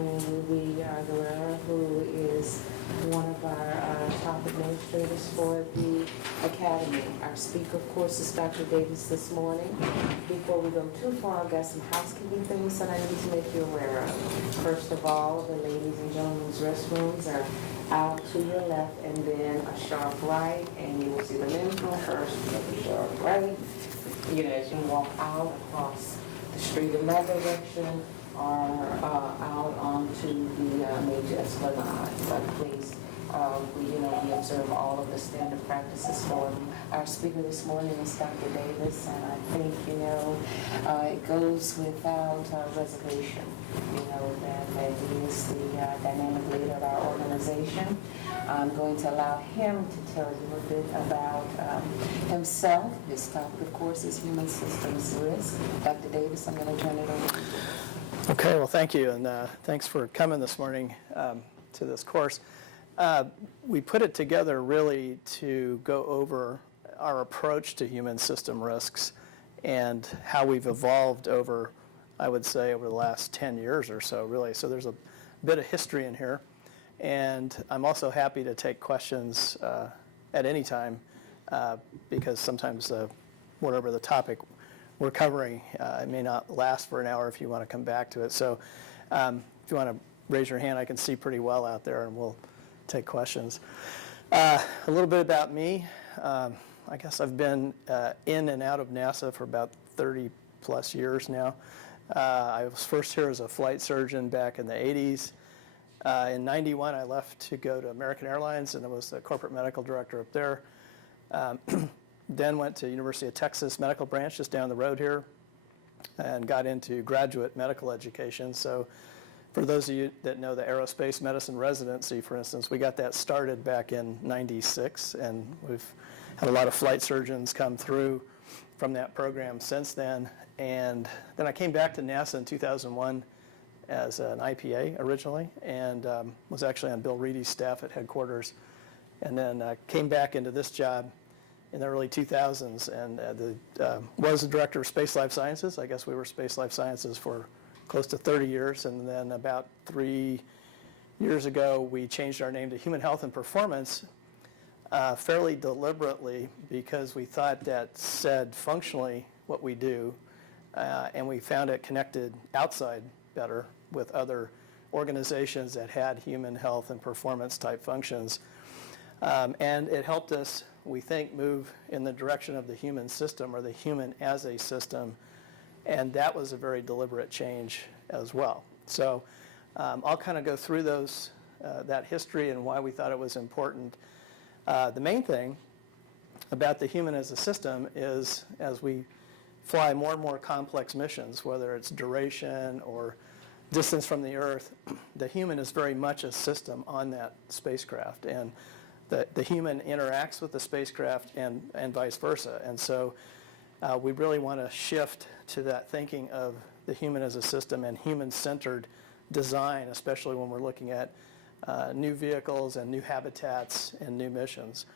Louis Guerrero, who is one of our top administrators for the Academy. Our speaker, of course, is Dr. Davis this morning. Before we go too far, I've got some housekeeping things that I need to make you aware of. First of all, the ladies and gentlemen's restrooms are out to your left and then a sharp right, and you will see the men's room first, a sharp right. As you walk out across the street in that direction or out onto the major esplanade. But please, we observe all of the standard practices for them. Our speaker this morning is Dr. Davis, and I think, it goes without reservation, that he is the dynamic leader of our organization. I'm going to allow him to tell you a bit about himself. His topic, of course, is human systems risk. Dr. Davis, I'm going to turn it over to you. Okay, well, thank you, and thanks for coming this morning to this course. We put it together really to go over our approach to human system risks and how we've evolved over, I would say, over the last 10 years or so, really. So there's a bit of history in here. And I'm also happy to take questions at any time because sometimes whatever the topic we're covering, it may not last for an hour if you want to come back to it. So if you want to raise your hand, I can see pretty well out there, and we'll take questions. A little bit about me. I guess I've been in and out of NASA for about 30 plus years now. I was first here as a flight surgeon back in the 80s. In 91, I left to go to American Airlines, and I was the corporate medical director up there. Then went to University of Texas Medical Branch, just down the road here, and got into graduate medical education. So for those of you that know the aerospace medicine residency, for instance, we got that started back in 96, and we've had a lot of flight surgeons come through from that program since then. And then I came back to NASA in 2001 as an IPA originally, and was actually on Bill Reedy's staff at headquarters, and then came back into this job in the early 2000s, and was the director of Space Life Sciences. I guess we were Space Life Sciences for close to 30 years, and then about 3 years ago, we changed our name to Human Health and Performance fairly deliberately because we thought that said functionally what we do, and we found it connected outside better with other organizations that had human health and performance type functions. And it helped us, we think, move in the direction of the human system or the human as a system. And that was a very deliberate change as well. So I'll kind of go through that history and why we thought it was important. The main thing about the human as a system is as we fly more and more complex missions, whether it's duration or distance from the Earth, the human is very much a system on that spacecraft. And the human interacts with the spacecraft and vice versa. And so we really want to shift to that thinking of the human as a system and human-centered design, especially when we're looking at new vehicles and new habitats and new missions.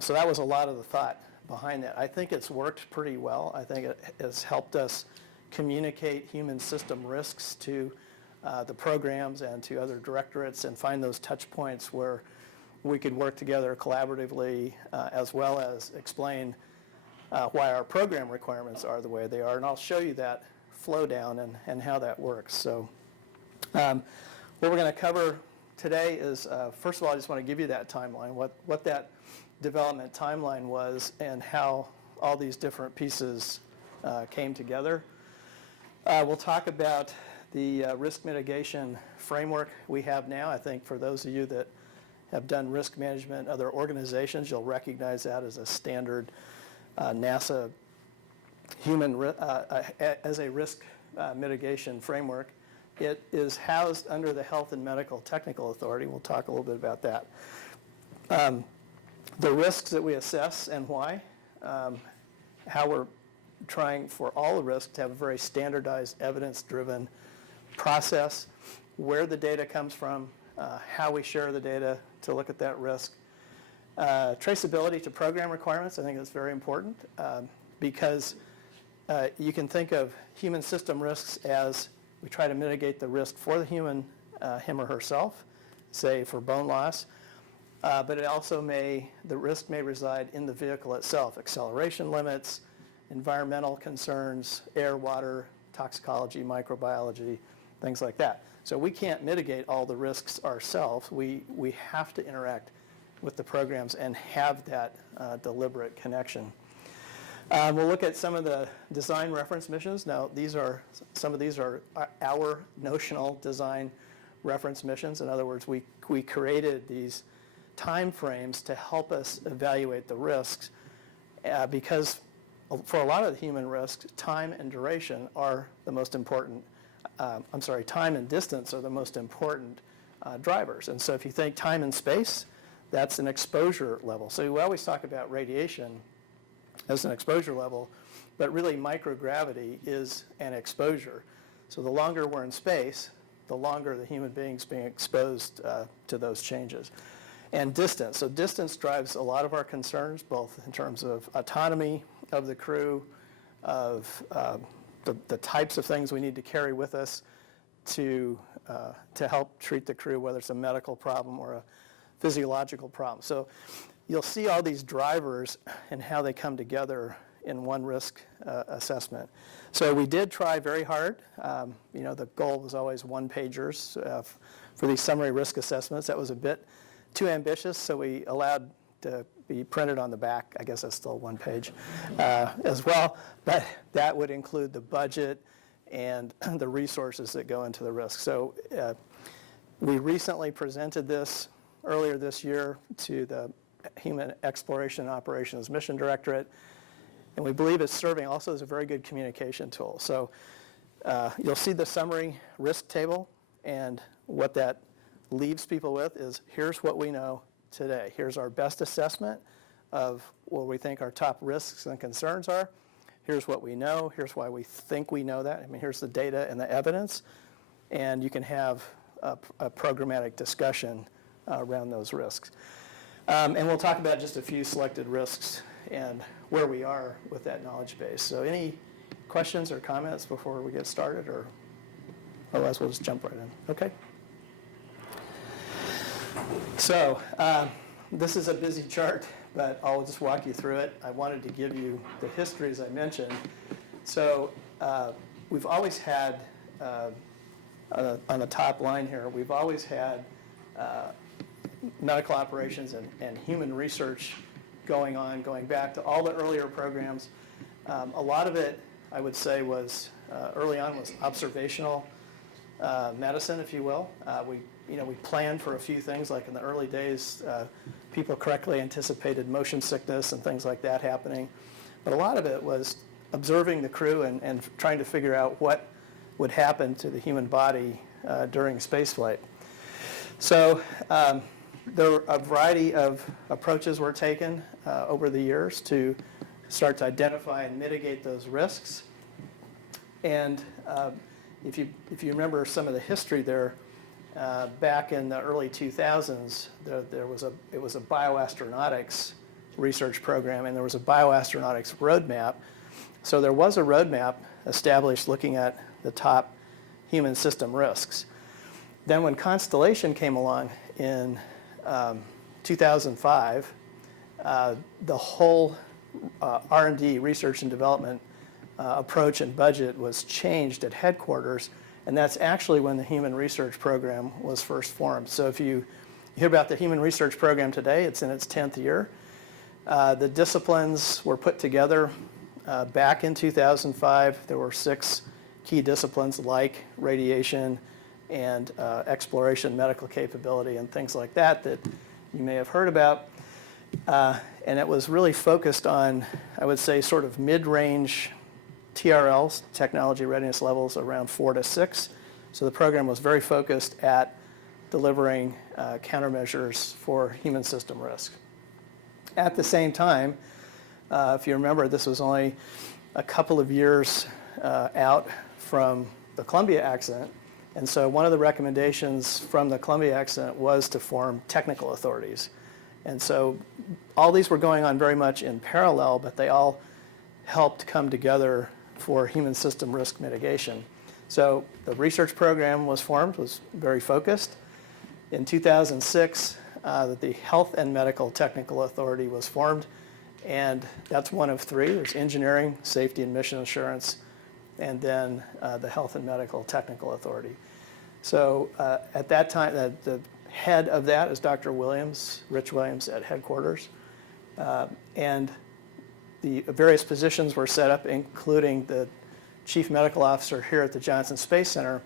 So that was a lot of the thought behind that. I think it's worked pretty well. I think it has helped us communicate human system risks to the programs and to other directorates and find those touch points where we could work together collaboratively as well as explain why our program requirements are the way they are. And I'll show you that flow down and how that works. So what we're going to cover today is, first of all, I just want to give you that timeline, what that development timeline was and how all these different pieces came together. We'll talk about the risk mitigation framework we have now. I think for those of you that have done risk management in other organizations, you'll recognize that as a standard NASA human as a risk mitigation framework. It is housed under the Health and Medical Technical Authority. We'll talk a little bit about that. The risks that we assess and why, how we're trying for all the risks to have a very standardized, evidence-driven process, where the data comes from, how we share the data to look at that risk. Traceability to program requirements, I think that's very important because you can think of human system risks as we try to mitigate the risk for the human him or herself, say for bone loss, but it also the risk may reside in the vehicle itself, acceleration limits, environmental concerns, air, water, toxicology, microbiology, things like that. So we can't mitigate all the risks ourselves. We have to interact with the programs and have that deliberate connection. We'll look at some of the design reference missions. Now, some of these are our notional design reference missions. In other words, we created these time frames to help us evaluate the risks because for a lot of the human risks, time and duration are the most important. Time and distance are the most important drivers. And so if you think time and space, that's an exposure level. So we always talk about radiation as an exposure level, but really microgravity is an exposure. So the longer we're in space, the longer the human being's being exposed to those changes. And distance. So distance drives a lot of our concerns, both in terms of autonomy of the crew, of the types of things we need to carry with us to help treat the crew, whether it's a medical problem or a physiological problem. So you'll see all these drivers and how they come together in one risk assessment. So we did try very hard. The goal was always one-pagers for these summary risk assessments. That was a bit too ambitious, so we allowed to be printed on the back. I guess that's still one page as well, but that would include the budget and the resources that go into the risk. So we recently presented this earlier this year to the Human Exploration and Operations Mission Directorate, and we believe it's serving also as a very good communication tool. So you'll see the summary risk table, and what that leaves people with is here's what we know today. Here's our best assessment of what we think our top risks and concerns are. Here's what we know. Here's why we think we know that. Here's the data and the evidence. And you can have a programmatic discussion around those risks. And we'll talk about just a few selected risks and where we are with that knowledge base. So any questions or comments before we get started, or otherwise we'll just jump right in. Okay. So this is a busy chart, but I'll just walk you through it. I wanted to give you the history, as I mentioned. So we've always had, on the top line here, we've always had medical operations and human research going back to all the earlier programs. A lot of it, I would say, was early on was observational medicine, if you will. We planned for a few things, like in the early days, people correctly anticipated motion sickness and things like that happening. But a lot of it was observing the crew and trying to figure out what would happen to the human body during spaceflight. So there were a variety of approaches were taken over the years to start to identify and mitigate those risks. And if you remember some of the history there, back in the early 2000s, it was a bioastronautics research program, and there was a bioastronautics roadmap. So there was a roadmap established looking at the top human system risks. Then when Constellation came along in 2005, the whole R&D, research and development approach and budget was changed at headquarters, and that's actually when the Human Research Program was first formed. So if you hear about the Human Research Program today, it's in its 10th year. The disciplines were put together back in 2005. There were 6 key disciplines like radiation and exploration, medical capability, and things like that you may have heard about. And it was really focused on, I would say, sort of mid-range TRLs, technology readiness levels, around 4 to 6. So the program was very focused at delivering countermeasures for human system risk. At the same time, if you remember, this was only a couple of years out from the Columbia accident. And so one of the recommendations from the Columbia accident was to form technical authorities. And so all these were going on very much in parallel, but they all helped come together for human system risk mitigation. So the research program was formed, was very focused. In 2006, the Health and Medical Technical Authority was formed, and that's one of three. There's engineering, safety, and mission assurance, and then the Health and Medical Technical Authority. So at that time, the head of that is Dr. Williams, Rich Williams at headquarters, and the various positions were set up, including the Chief Medical Officer here at the Johnson Space Center,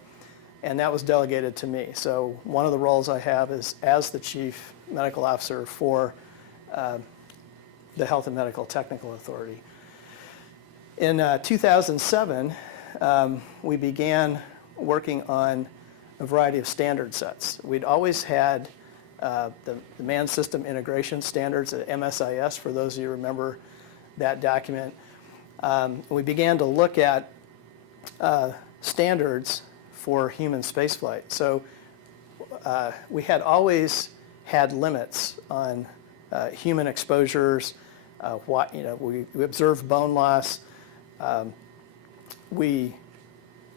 and that was delegated to me. So one of the roles I have is as the Chief Medical Officer for the Health and Medical Technical Authority. In 2007, we began working on a variety of standard sets. We'd always had the Manned System Integration Standards at MSIS, for those of you who remember that document. We began to look at standards for human spaceflight. So we had always had limits on human exposures. We observed bone loss. We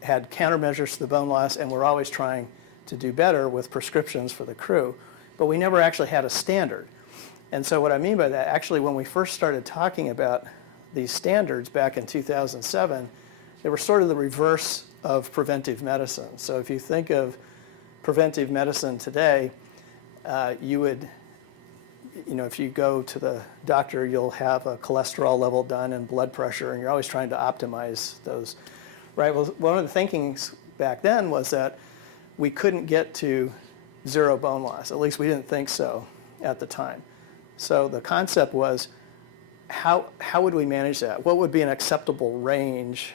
had countermeasures to the bone loss, and we're always trying to do better with prescriptions for the crew. But we never actually had a standard. And so what I mean by that, actually when we first started talking about these standards back in 2007, they were sort of the reverse of preventive medicine. So if you think of preventive medicine today, you would, if you go to the doctor, you'll have a cholesterol level done and blood pressure, and you're always trying to optimize those, right? Well, one of the thinkings back then was that we couldn't get to zero bone loss. At least we didn't think so at the time. So the concept was, how would we manage that? What would be an acceptable range,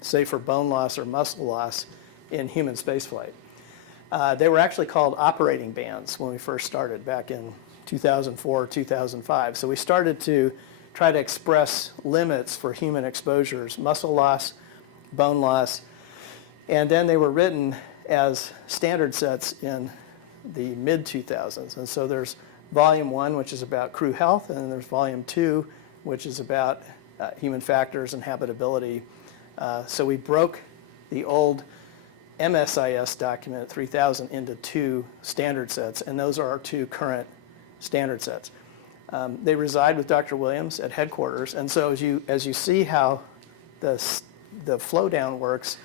say for bone loss or muscle loss in human spaceflight? They were actually called operating bands when we first started back in 2004, 2005. So we started to try to express limits for human exposures, muscle loss, bone loss, and then they were written as standard sets in the mid-2000s. And so there's Volume 1, which is about crew health, and then there's Volume 2, which is about human factors and habitability. So we broke the old MSIS document 3000 into two standard sets, and those are our two current standard sets. They reside with Dr. Williams at headquarters, and so as you see how the flow down works,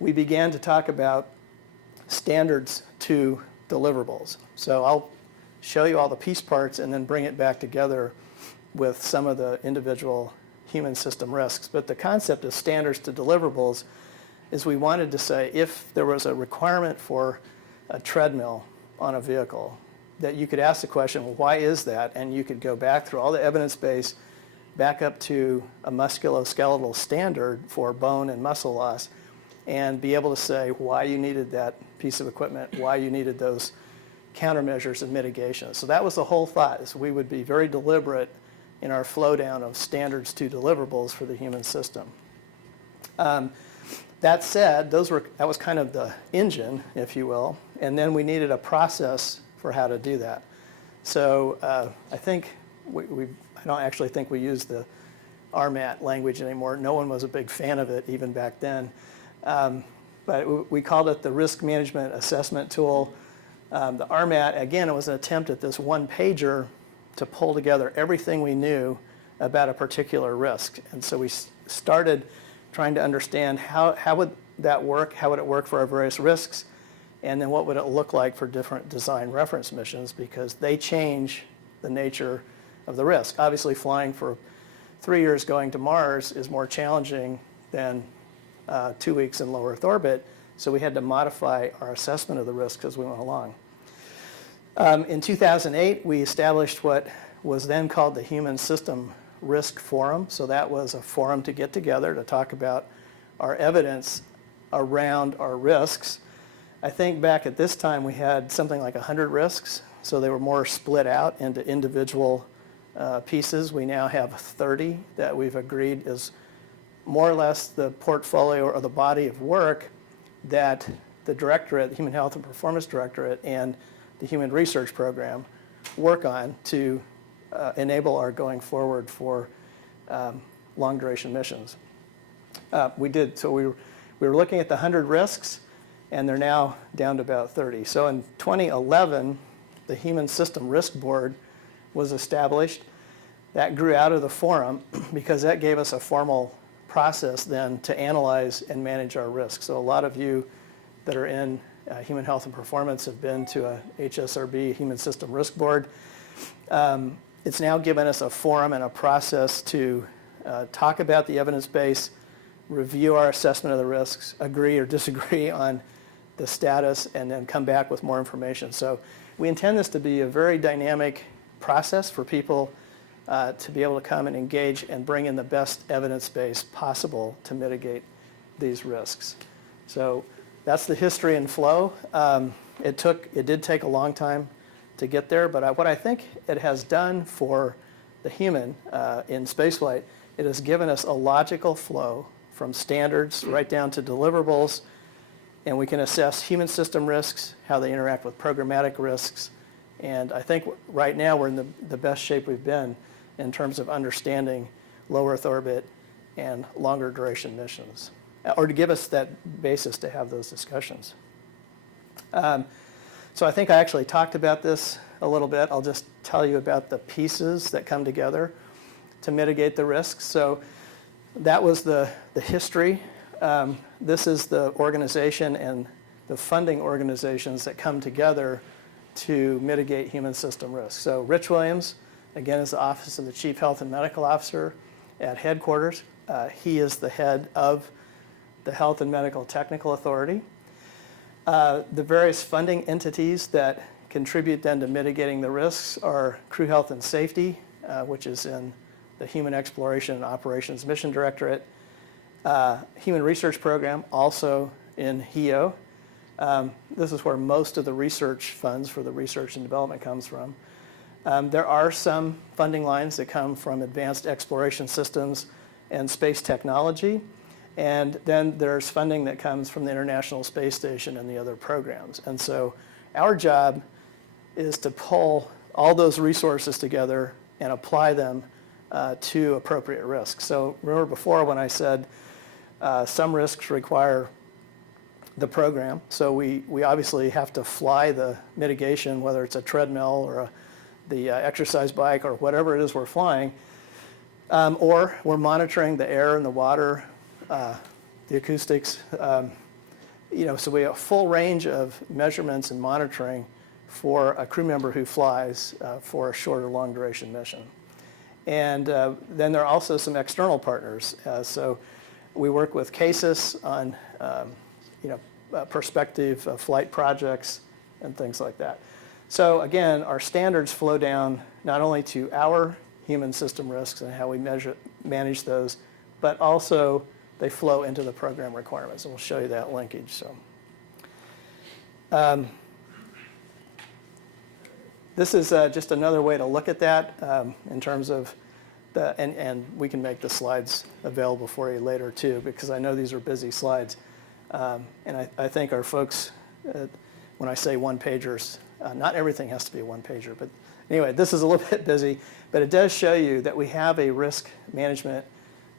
we began to talk about standards to deliverables. So I'll show you all the piece parts and then bring it back together with some of the individual human system risks. But the concept of standards to deliverables is we wanted to say if there was a requirement for a treadmill on a vehicle, that you could ask the question, well, why is that? And you could go back through all the evidence base, back up to a musculoskeletal standard for bone and muscle loss, and be able to say why you needed that piece of equipment, why you needed those countermeasures and mitigation. So that was the whole thought, is we would be very deliberate in our flow down of standards to deliverables for the human system. That said, that was kind of the engine, if you will, and then we needed a process for how to do that. So I think I don't actually think we use the RMAT language anymore. No one was a big fan of it even back then. But we called it the Risk Management Assessment Tool. The RMAT, again, it was an attempt at this one-pager to pull together everything we knew about a particular risk. And so we started trying to understand how would that work, how would it work for our various risks, and then what would it look like for different design reference missions, because they change the nature of the risk. Obviously, flying for 3 years going to Mars is more challenging than 2 weeks in low Earth orbit, so we had to modify our assessment of the risk as we went along. In 2008, we established what was then called the Human System Risk Forum. So that was a forum to get together to talk about our evidence around our risks. I think back at this time we had something like 100 risks, so they were more split out into individual pieces. We now have 30 that we've agreed is more or less the portfolio or the body of work that the Directorate, the Human Health and Performance Directorate, and the Human Research Program work on to enable our going forward for long duration missions. We we were looking at the 100 risks, and they're now down to about 30. So in 2011, the Human System Risk Board was established. That grew out of the forum because that gave us a formal process then to analyze and manage our risks. So a lot of you that are in human health and performance have been to a HSRB, Human System Risk Board. It's now given us a forum and a process to talk about the evidence base, review our assessment of the risks, agree or disagree on the status, and then come back with more information. So we intend this to be a very dynamic process for people to be able to come and engage and bring in the best evidence base possible to mitigate these risks. So that's the history and flow. It did take a long time to get there, but what I think it has done for the human in spaceflight, it has given us a logical flow from standards right down to deliverables, and we can assess human system risks, how they interact with programmatic risks, and I think right now we're in the best shape we've been in terms of understanding low Earth orbit and longer duration missions, or to give us that basis to have those discussions. So I think I actually talked about this a little bit. I'll just tell you about the pieces that come together to mitigate the risks. So that was the history. This is the organization and the funding organizations that come together to mitigate human system risk. So Rich Williams, again, is the Office of the Chief Health and Medical Officer at headquarters. He is the head of the Health and Medical Technical Authority. The various funding entities that contribute then to mitigating the risks are Crew Health and Safety, which is in the Human Exploration and Operations Mission Directorate. Human Research Program, also in HEO. This is where most of the research funds for the research and development comes from. There are some funding lines that come from Advanced Exploration Systems and Space Technology. And then there's funding that comes from the International Space Station and the other programs. And so our job is to pull all those resources together and apply them to appropriate risks. So remember before when I said some risks require the program. So we obviously have to fly the mitigation, whether it's a treadmill or the exercise bike or whatever it is we're flying, or we're monitoring the air and the water, the acoustics. So we have a full range of measurements and monitoring for a crew member who flies for a short or long duration mission. And then there are also some external partners. So we work with CASIS on prospective flight projects and things like that. So again, our standards flow down not only to our human system risks and how we manage those, but also they flow into the program requirements, and we'll show you that linkage. So, this is just another way to look at that in terms of and we can make the slides available for you later too, because I know these are busy slides. And I think our folks, when I say one-pagers, not everything has to be a one-pager, but anyway, this is a little bit busy, but it does show you that we have a risk management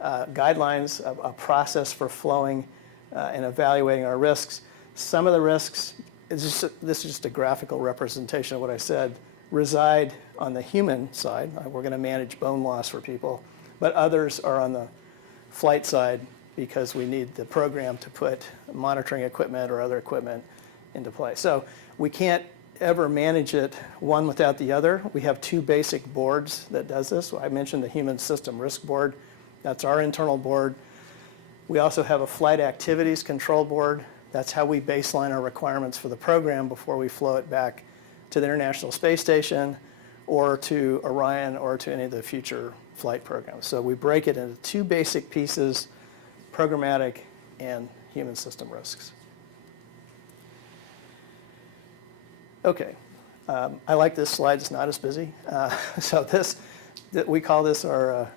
guidelines, a process for flowing and evaluating our risks. Some of the risks, this is just a graphical representation of what I said, reside on the human side. We're going to manage bone loss for people, but others are on the flight side because we need the program to put monitoring equipment or other equipment into place. So we can't ever manage it one without the other. We have two basic boards that does this. I mentioned the Human System Risk Board. That's our internal board. We also have a Flight Activities Control Board. That's how we baseline our requirements for the program before we flow it back to the International Space Station or to Orion or to any of the future flight programs. So we break it into two basic pieces, programmatic and human system risks. Okay, I like this slide, it's not as busy. So we call this our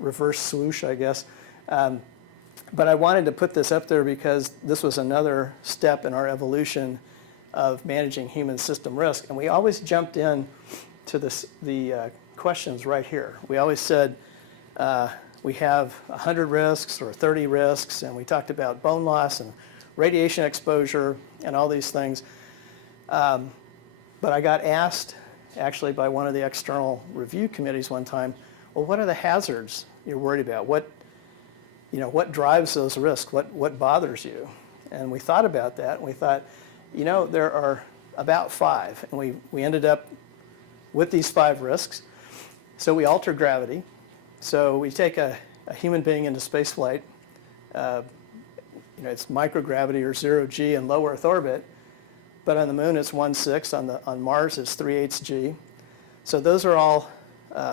reverse swoosh, I guess. But I wanted to put this up there because this was another step in our evolution of managing human system risk. And we always jumped in to the questions right here. We always said, we have 100 risks or 30 risks, and we talked about bone loss and radiation exposure and all these things. But I got asked actually by one of the external review committees one time, well, what are the hazards you're worried about? What drives those risks? What bothers you? And we thought about that, and we thought, there are about 5, and we ended up with these 5 risks. So we alter gravity. So we take a human being into spaceflight. It's microgravity or 0G in low Earth orbit, but on the moon it's 1/6. On Mars it's 3/8 G. So those are all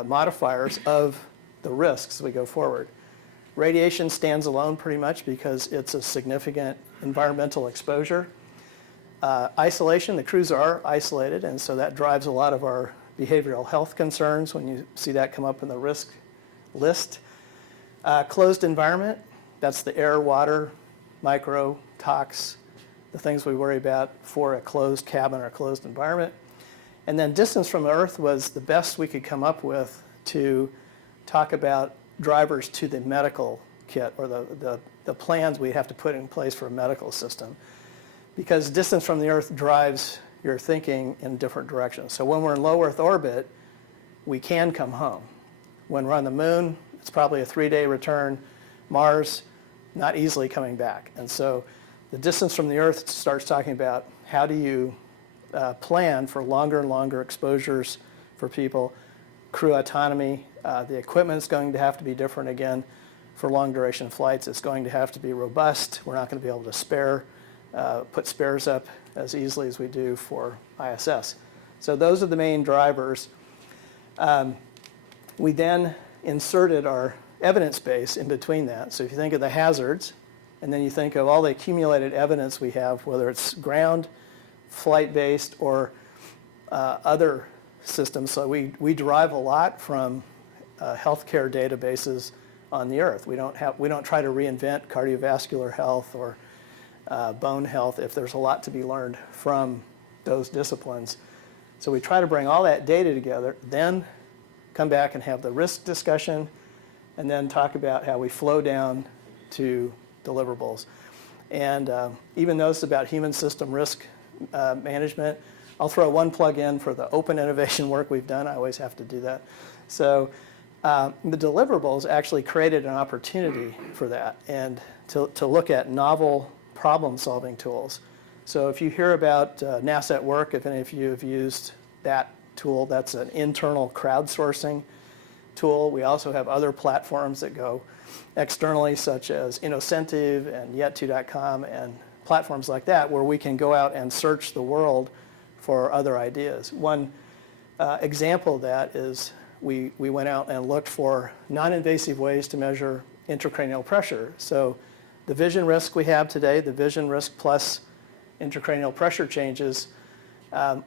modifiers of the risks as we go forward. Radiation stands alone pretty much because it's a significant environmental exposure. Isolation, the crews are isolated, and so that drives a lot of our behavioral health concerns when you see that come up in the risk list. Closed environment, that's the air, water, micro, tox, the things we worry about for a closed cabin or a closed environment. And then distance from Earth was the best we could come up with to talk about drivers to the medical kit or the plans we have to put in place for a medical system. Because distance from the Earth drives your thinking in different directions. So when we're in low Earth orbit, we can come home. When we're on the moon, it's probably a 3-day return. Mars, not easily coming back. And so the distance from the Earth starts talking about how do you plan for longer and longer exposures for people, crew autonomy. The equipment's going to have to be different again for long duration flights. It's going to have to be robust. We're not going to be able to put spares up as easily as we do for ISS. So those are the main drivers. We then inserted our evidence base in between that. So if you think of the hazards, and then you think of all the accumulated evidence we have, whether it's ground, flight-based, or other systems. So we derive a lot from healthcare databases on the Earth. We don't try to reinvent cardiovascular health or bone health if there's a lot to be learned from those disciplines. So we try to bring all that data together, then come back and have the risk discussion, and then talk about how we flow down to deliverables. And even though it's about human system risk management, I'll throw one plug in for the open innovation work we've done. I always have to do that. So the deliverables actually created an opportunity for that and to look at novel problem-solving tools. So if you hear about NASA at Work, if any of you have used that tool, that's an internal crowdsourcing tool. We also have other platforms that go externally, such as Innocentive and Yet2.com and platforms like that, where we can go out and search the world for other ideas. One example of that is we went out and looked for non-invasive ways to measure intracranial pressure. So the vision risk we have today, the vision risk plus intracranial pressure changes,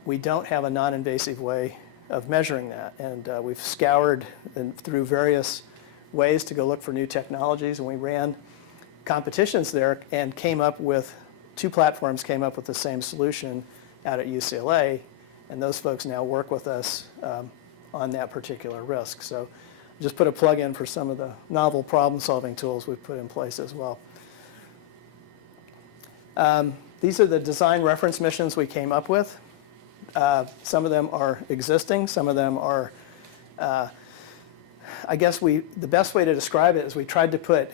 we don't have a non-invasive way of measuring that. And we've scoured through various ways to go look for new technologies, and we ran competitions there and came up with, 2 platforms came up with the same solution out at UCLA, and those folks now work with us on that particular risk. So just put a plug in for some of the novel problem-solving tools we've put in place as well. These are the design reference missions we came up with. Some of them are existing, some of them are, I guess the best way to describe it is we tried to put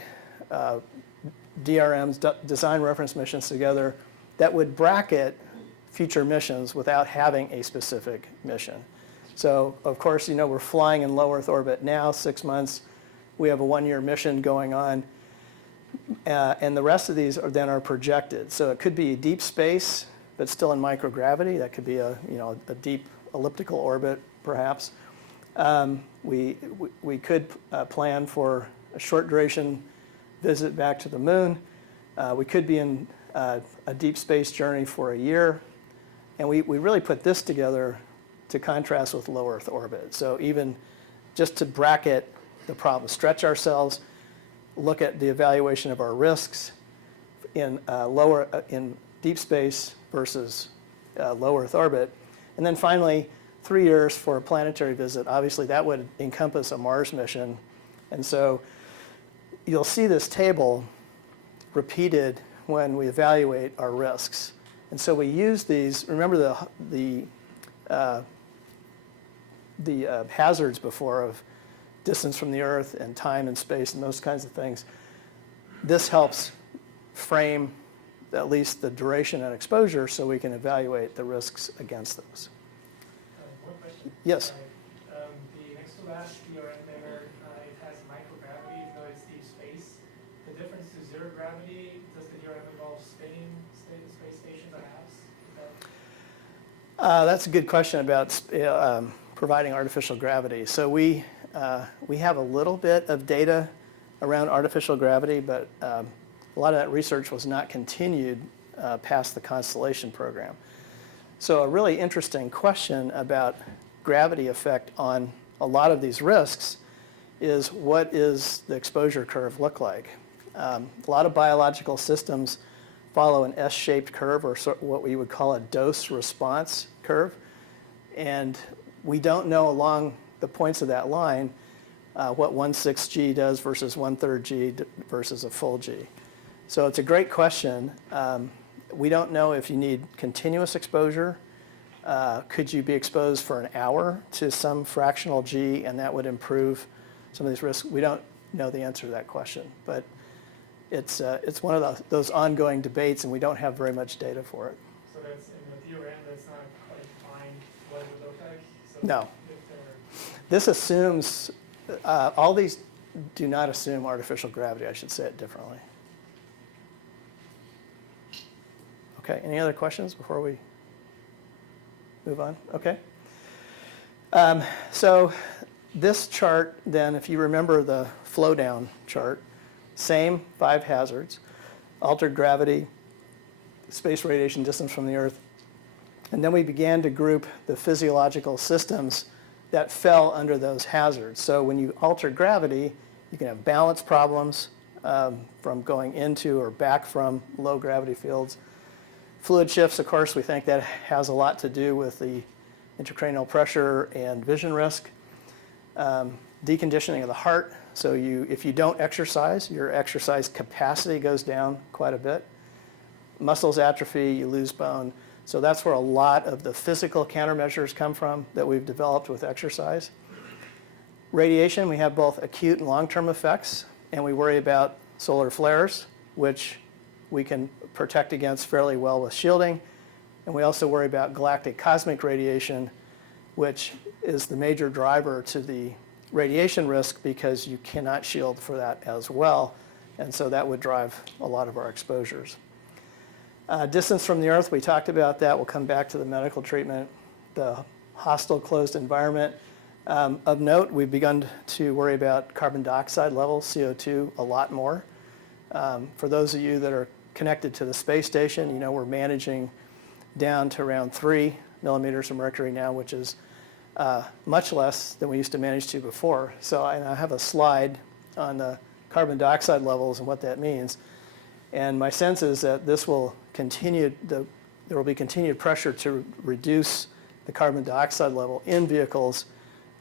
DRMs, design reference missions, together that would bracket future missions without having a specific mission. So of course, we're flying in low Earth orbit now, 6 months. We have a 1-year mission going on. And the rest of these are projected. So it could be deep space, but still in microgravity. That could be a deep elliptical orbit, perhaps. We could plan for a short duration visit back to the moon. We could be in a deep space journey for a year. And we really put this together to contrast with low Earth orbit. So even just to bracket the problem, stretch ourselves, look at the evaluation of our risks in deep space versus low Earth orbit. And then finally, 3 years for a planetary visit. Obviously, that would encompass a Mars mission. And so you'll see this table repeated when we evaluate our risks. And so we use these, remember the hazards before of distance from the Earth and time and space and those kinds of things. This helps frame at least the duration and exposure so we can evaluate the risks against those. One question. Yes. The next to last DRM there, it has microgravity, even though it's deep space. The difference to zero gravity, does the DRM involve spinning space stations or apps? That's a good question about providing artificial gravity. So we have a little bit of data around artificial gravity, but a lot of that research was not continued past the Constellation program. So a really interesting question about gravity effect on a lot of these risks is, what is the exposure curve look like? A lot of biological systems follow an S-shaped curve, or what we would call a dose response curve. And we don't know along the points of that line what 1/6 G does versus 1/3 G versus a full G. So it's a great question. We don't know if you need continuous exposure. Could you be exposed for an hour to some fractional G and that would improve some of these risks? We don't know the answer to that question, but it's one of those ongoing debates, and we don't have very much data for it. So that's in the DRM, that's not quite defined what it would look like? So No. This assumes, all these do not assume artificial gravity. I should say it differently. Okay, any other questions before we move on? Okay. So this chart then, if you remember the flow down chart, same 5 hazards: altered gravity, space radiation, distance from the Earth. And then we began to group the physiological systems that fell under those hazards. So when you alter gravity, you can have balance problems from going into or back from low gravity fields. Fluid shifts, of course, we think that has a lot to do with the intracranial pressure and vision risk. Deconditioning of the heart. So if you don't exercise, your exercise capacity goes down quite a bit. Muscles atrophy, you lose bone. So that's where a lot of the physical countermeasures come from that we've developed with exercise. Radiation, we have both acute and long-term effects, and we worry about solar flares, which we can protect against fairly well with shielding. And we also worry about galactic cosmic radiation, which is the major driver to the radiation risk because you cannot shield for that as well. And so that would drive a lot of our exposures. Distance from the Earth, we talked about that. We'll come back to the medical treatment. The hostile closed environment. Of note, we've begun to worry about carbon dioxide levels, CO2, a lot more. For those of you that are connected to the space station, you know we're managing down to around 3 millimeters of mercury now, which is much less than we used to manage to before. So I have a slide on the carbon dioxide levels and what that means. And my sense is that this will continue, there will be continued pressure to reduce the carbon dioxide level in vehicles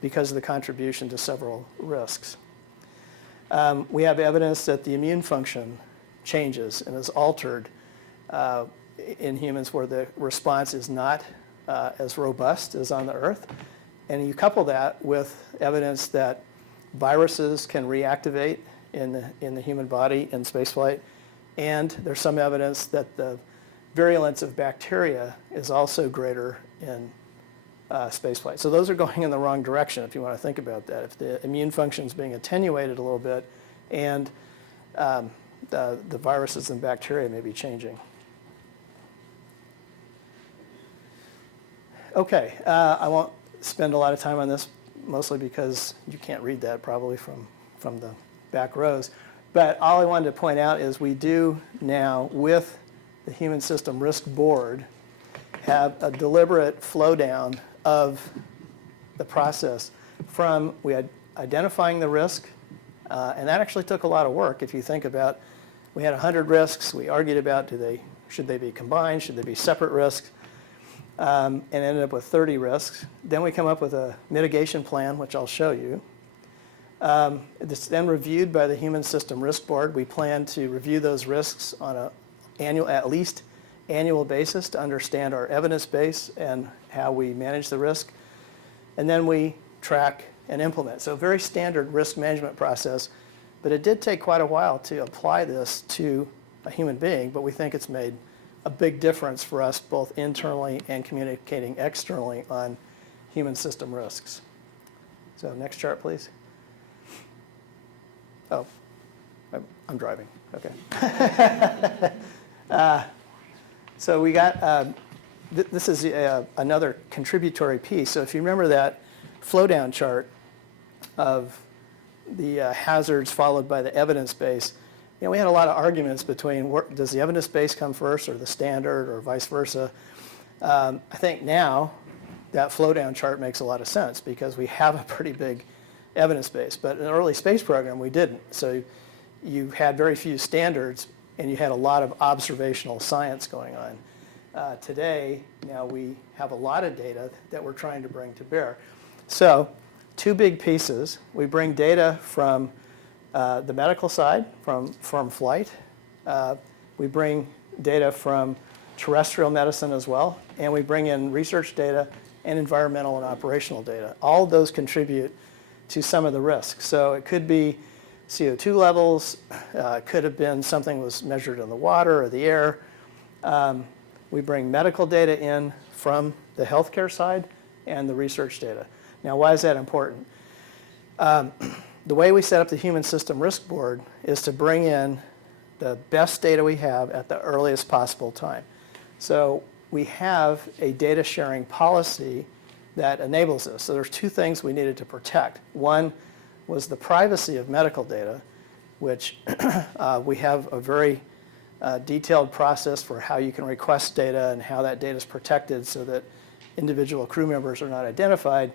because of the contribution to several risks. We have evidence that the immune function changes and is altered in humans where the response is not as robust as on the Earth. And you couple that with evidence that viruses can reactivate in the human body in spaceflight. And there's some evidence that the virulence of bacteria is also greater in spaceflight. So those are going in the wrong direction if you want to think about that. If the immune function is being attenuated a little bit and the viruses and bacteria may be changing. Okay, I won't spend a lot of time on this, mostly because you can't read that probably from the back rows. But all I wanted to point out is we do now, with the Human System Risk Board, have a deliberate flow down of the process from identifying the risk, and that actually took a lot of work. If you think about, we had 100 risks. We argued about should they be combined, should they be separate risks, and ended up with 30 risks. Then we come up with a mitigation plan, which I'll show you. It's then reviewed by the Human System Risk Board. We plan to review those risks on at least annual basis to understand our evidence base and how we manage the risk. And then we track and implement. So very standard risk management process, but it did take quite a while to apply this to a human being, but we think it's made a big difference for us both internally and communicating externally on human system risks. So next chart, please. Oh, I'm driving, okay. So we got, this is another contributory piece. So if you remember that flow down chart of the hazards followed by the evidence base, you know, we had a lot of arguments between does the evidence base come first or the standard or vice versa. I think now that flow down chart makes a lot of sense because we have a pretty big evidence base, but in the early space program we didn't. So you had very few standards and you had a lot of observational science going on. Today, now we have a lot of data that we're trying to bring to bear. So two big pieces. We bring data from the medical side, from flight. We bring data from terrestrial medicine as well, and we bring in research data and environmental and operational data. All of those contribute to some of the risks. So it could be CO2 levels, could have been something was measured in the water or the air. We bring medical data in from the healthcare side and the research data. Now, why is that important? The way we set up the Human System Risk Board is to bring in the best data we have at the earliest possible time. So we have a data sharing policy that enables this. So there's two things we needed to protect. One was the privacy of medical data, which we have a very detailed process for how you can request data and how that data is protected so that individual crew members are not identified.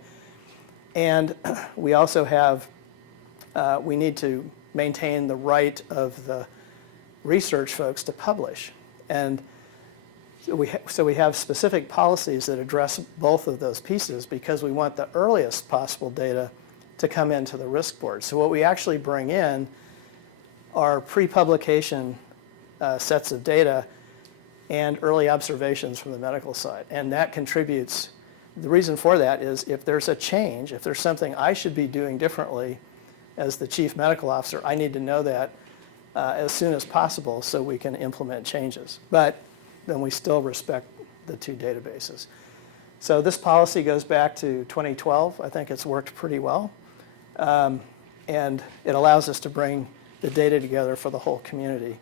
And we also have, we need to maintain the right of the research folks to publish. And so we have specific policies that address both of those pieces because we want the earliest possible data to come into the risk board. So what we actually bring in are pre-publication sets of data and early observations from the medical side. And that contributes, the reason for that is if there's a change, if there's something I should be doing differently as the chief medical officer, I need to know that as soon as possible so we can implement changes. But then we still respect the two databases. So this policy goes back to 2012. I think it's worked pretty well. And it allows us to bring the data together for the whole community.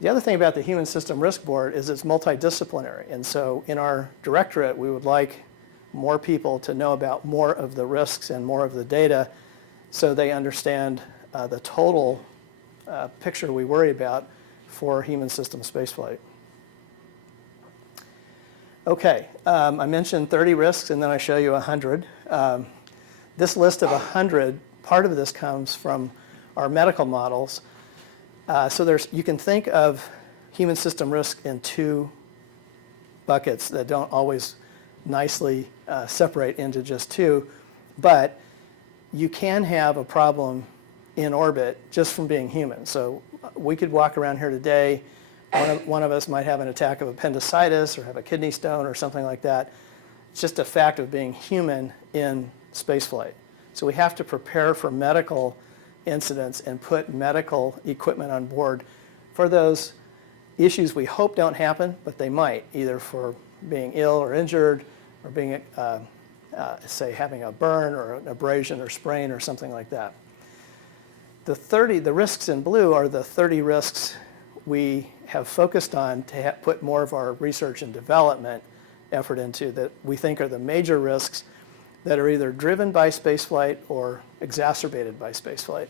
The other thing about the Human System Risk Board is it's multidisciplinary. And so in our directorate, we would like more people to know about more of the risks and more of the data so they understand the total picture we worry about for human system spaceflight. Okay, I mentioned 30 risks and then I show you 100. This list of 100, part of this comes from our medical models. So you can think of human system risk in two buckets that don't always nicely separate into just two, but you can have a problem in orbit just from being human. So we could walk around here today, one of us might have an attack of appendicitis or have a kidney stone or something like that. It's just a fact of being human in spaceflight. So we have to prepare for medical incidents and put medical equipment on board for those issues we hope don't happen, but they might, either for being ill or injured or being, say, having a burn or an abrasion or sprain or something like that. The risks in blue are the 30 risks we have focused on to put more of our research and development effort into that we think are the major risks that are either driven by spaceflight or exacerbated by spaceflight.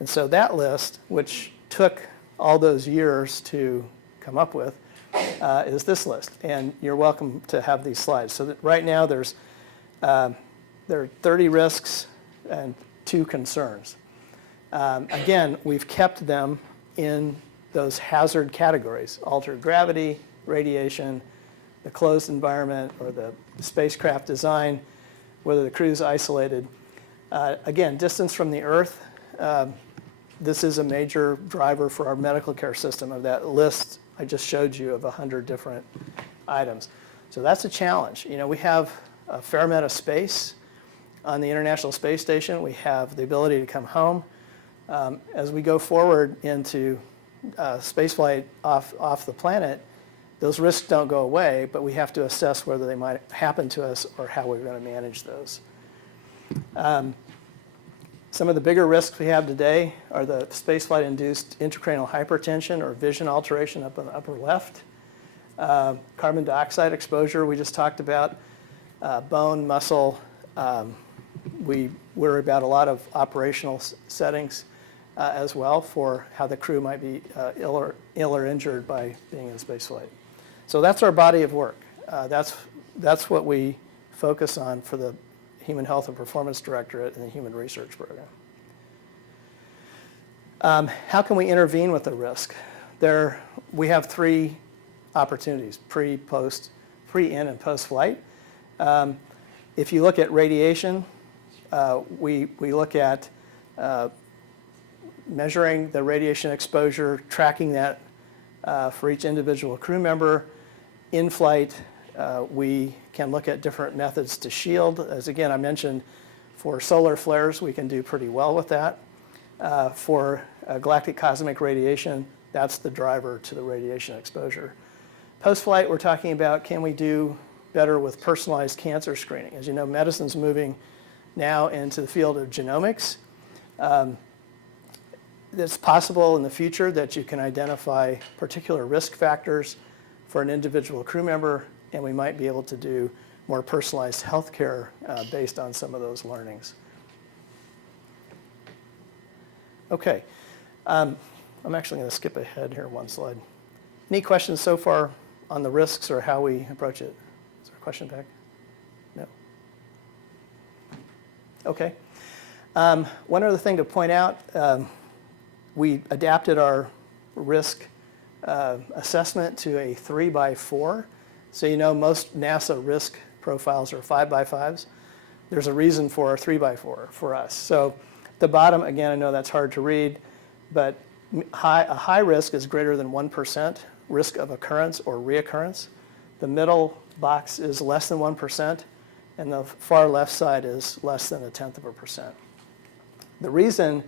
And so that list, which took all those years to come up with, is this list. And you're welcome to have these slides. So that right now there are 30 risks and 2 concerns. Again, we've kept them in those hazard categories: altered gravity, radiation, the closed environment, or the spacecraft design, whether the crew's isolated. Again, distance from the Earth. This is a major driver for our medical care system of that list I just showed you of 100 different items. So that's a challenge. You know, we have a fair amount of space on the International Space Station. We have the ability to come home. As we go forward into spaceflight off the planet, those risks don't go away, but we have to assess whether they might happen to us or how we're going to manage those. Some of the bigger risks we have today are the spaceflight-induced intracranial hypertension or vision alteration up in the upper left, carbon dioxide exposure we just talked about, bone, muscle. We worry about a lot of operational settings as well for how the crew might be ill or injured by being in spaceflight. So that's our body of work. That's what we focus on for the Human Health and Performance Directorate and the Human Research Program. How can we intervene with the risk? We have 3 opportunities: pre, in, and post-flight. If you look at radiation, we look at measuring the radiation exposure, tracking that for each individual crew member. In flight, we can look at different methods to shield. As again, I mentioned, for solar flares, we can do pretty well with that. For galactic cosmic radiation, that's the driver to the radiation exposure. Post-flight, we're talking about, can we do better with personalized cancer screening? As you know, medicine's moving now into the field of genomics. It's possible in the future that you can identify particular risk factors for an individual crew member, and we might be able to do more personalized health care based on some of those learnings. Okay, I'm actually going to skip ahead here 1 slide. Any questions so far on the risks or how we approach it? Is there a question back? No? Okay. One other thing to point out, we adapted our risk assessment to a 3x4. So you know most NASA risk profiles are 5x5s. There's a reason for a 3x4 for us. So the bottom, again, I know that's hard to read, but a high risk is greater than 1% risk of occurrence or reoccurrence. The middle box is less than 1%, and the far left side is less than 0.1%. The reason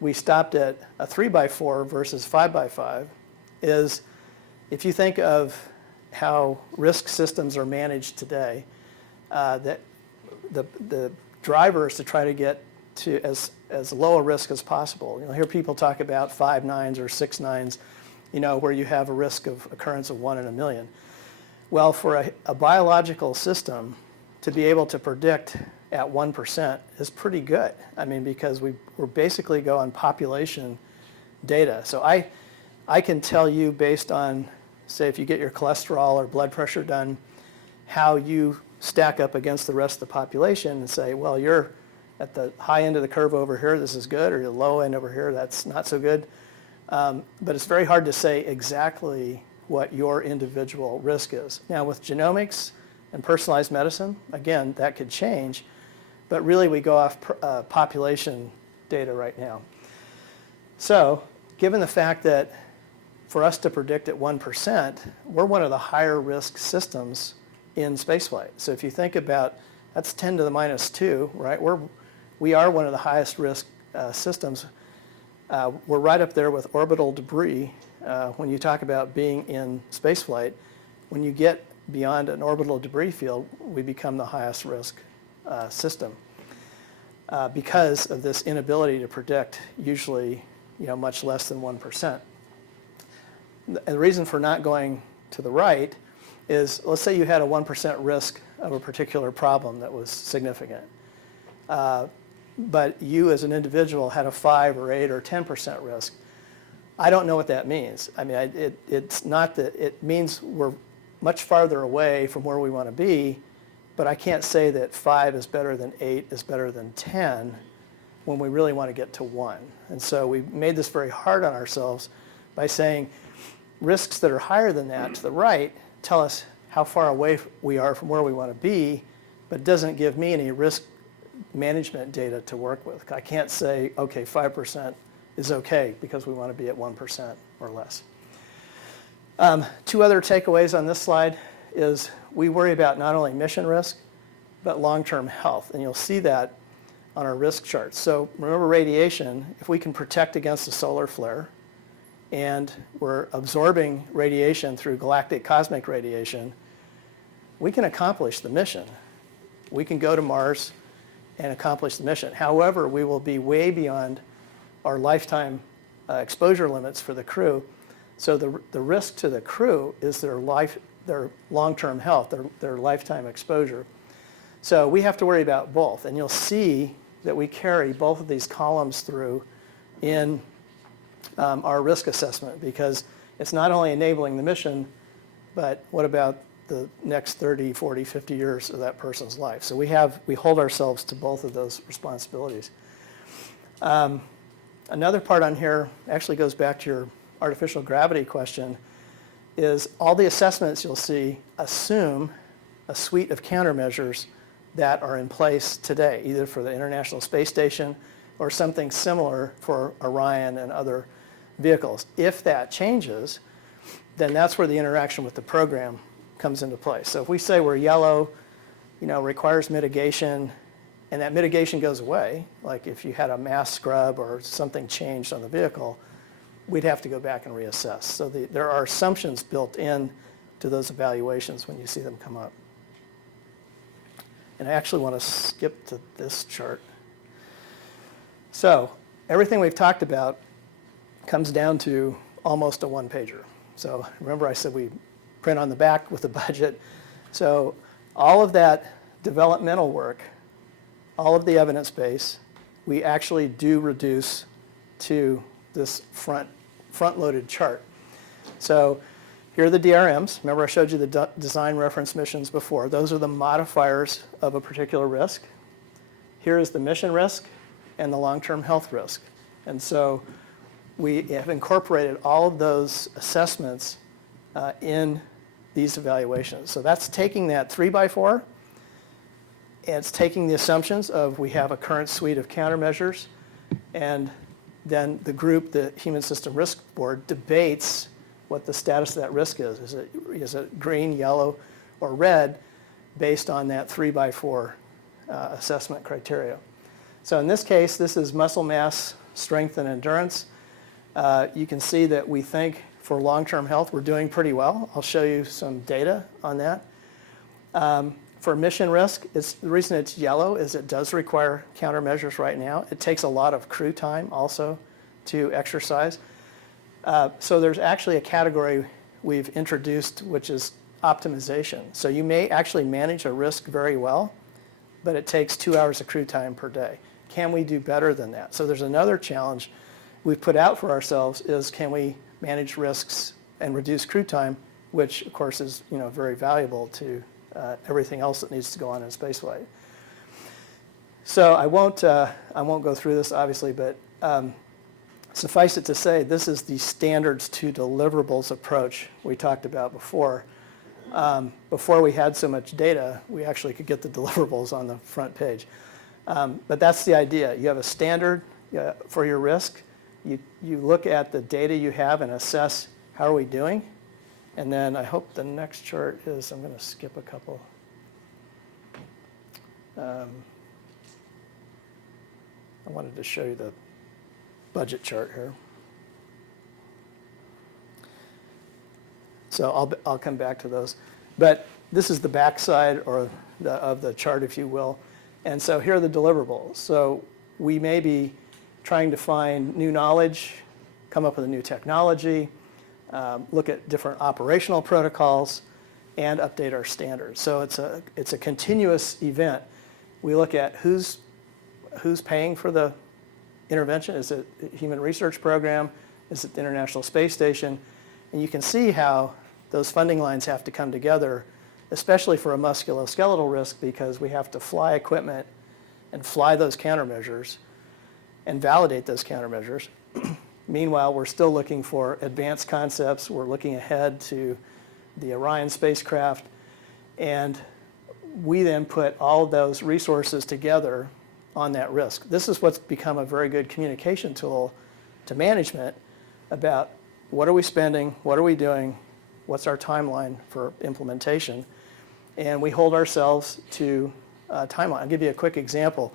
we stopped at a 3x4 versus 5x5 is if you think of how risk systems are managed today, that the driver is to try to get to as low a risk as possible. You'll hear people talk about 5 nines or 6 nines, you know, where you have a risk of occurrence of 1 in a million. Well, for a biological system to be able to predict at 1% is pretty good. I mean, because we're basically go on population data. So I can tell you based on, say, if you get your cholesterol or blood pressure done, how you stack up against the rest of the population and say, well, you're at the high end of the curve over here, this is good, or the low end over here, that's not so good. But it's very hard to say exactly what your individual risk is. Now with genomics and personalized medicine, again, that could change, but really we go off population data right now. So given the fact that for us to predict at 1%, we're one of the higher risk systems in spaceflight. So if you think about, that's 10 to the minus 2, right? We are one of the highest risk systems. We're right up there with orbital debris. When you talk about being in spaceflight, when you get beyond an orbital debris field, we become the highest risk system because of this inability to predict, usually, you know, much less than 1%. And the reason for not going to the right is, let's say you had a 1% risk of a particular problem that was significant. But you as an individual had a 5 or 8 or 10% risk. I don't know what that means. I mean, it's not that it means we're much farther away from where we want to be, but I can't say that 5 is better than 8 is better than 10 when we really want to get to 1. And so we made this very hard on ourselves by saying risks that are higher than that to the right tell us how far away we are from where we want to be, but doesn't give me any risk management data to work with. I can't say, okay, 5% is okay because we want to be at 1% or less. Two other takeaways on this slide is we worry about not only mission risk, but long-term health. And you'll see that on our risk charts. So remember radiation, if we can protect against a solar flare, and we're absorbing radiation through galactic cosmic radiation, we can accomplish the mission. We can go to Mars and accomplish the mission. However, we will be way beyond our lifetime exposure limits for the crew. So the risk to the crew is their long-term health, their lifetime exposure. So we have to worry about both. And you'll see that we carry both of these columns through in our risk assessment, because it's not only enabling the mission, but what about the next 30, 40, 50 years of that person's life? So we hold ourselves to both of those responsibilities. Another part on here actually goes back to your artificial gravity question, is all the assessments you'll see assume a suite of countermeasures that are in place today, either for the International Space Station or something similar for Orion and other vehicles. If that changes, then that's where the interaction with the program comes into play. So if we say we're yellow, requires mitigation, and that mitigation goes away, like if you had a mass scrub or something changed on the vehicle, we'd have to go back and reassess. So there are assumptions built in to those evaluations when you see them come up. And I actually want to skip to this chart. So everything we've talked about comes down to almost a one-pager. So remember I said we print on the back with the budget. So all of that developmental work, all of the evidence base, we actually do reduce to this front-loaded chart. So here are the DRMs. Remember I showed you the design reference missions before. Those are the modifiers of a particular risk. Here is the mission risk and the long-term health risk. And so we have incorporated all of those assessments in these evaluations. So that's taking that 3x4, and it's taking the assumptions of we have a current suite of countermeasures, and then the group, the Human System Risk Board, debates what the status of that risk is. Is it green, yellow, or red based on that 3x4 assessment criteria. So in this case, this is muscle mass, strength, and endurance. You can see that we think for long-term health, we're doing pretty well. I'll show you some data on that. For mission risk, the reason it's yellow is it does require countermeasures right now. It takes a lot of crew time also to exercise. So there's actually a category we've introduced, which is optimization. So you may actually manage a risk very well, but it takes 2 hours of crew time per day. Can we do better than that? So there's another challenge we've put out for ourselves is, can we manage risks and reduce crew time, which of course is very valuable to everything else that needs to go on in spaceflight. So I won't go through this obviously, but suffice it to say, this is the standards to deliverables approach we talked about before. Before we had so much data, we actually could get the deliverables on the front page. But that's the idea. You have a standard for your risk. You look at the data you have and assess how are we doing. And then I hope the next chart is, I'm going to skip a couple. I wanted to show you the budget chart here. So I'll come back to those. But this is the backside of the chart, if you will. And so here are the deliverables. So we may be trying to find new knowledge, come up with a new technology, look at different operational protocols, and update our standards. So it's a continuous event. We look at who's paying for the intervention. Is it the Human Research Program? Is it the International Space Station? And you can see how those funding lines have to come together, especially for a musculoskeletal risk, because we have to fly equipment and fly those countermeasures and validate those countermeasures. Meanwhile, we're still looking for advanced concepts. We're looking ahead to the Orion spacecraft. And we then put all of those resources together on that risk. This is what's become a very good communication tool to management about what are we spending, what are we doing, what's our timeline for implementation, and we hold ourselves to a timeline. I'll give you a quick example.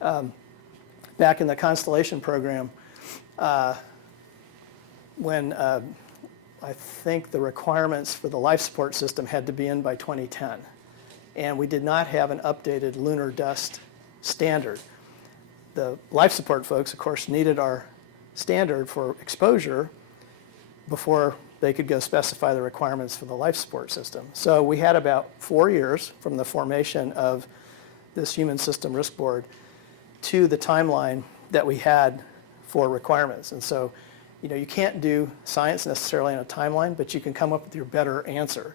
Back in the Constellation program, when I think the requirements for the life support system had to be in by 2010, and we did not have an updated lunar dust standard. The life support folks, of course, needed our standard for exposure before they could go specify the requirements for the life support system. So we had about 4 years from the formation of this Human System Risk Board to the timeline that we had for requirements. And so, you can't do science necessarily on a timeline, but you can come up with your better answer.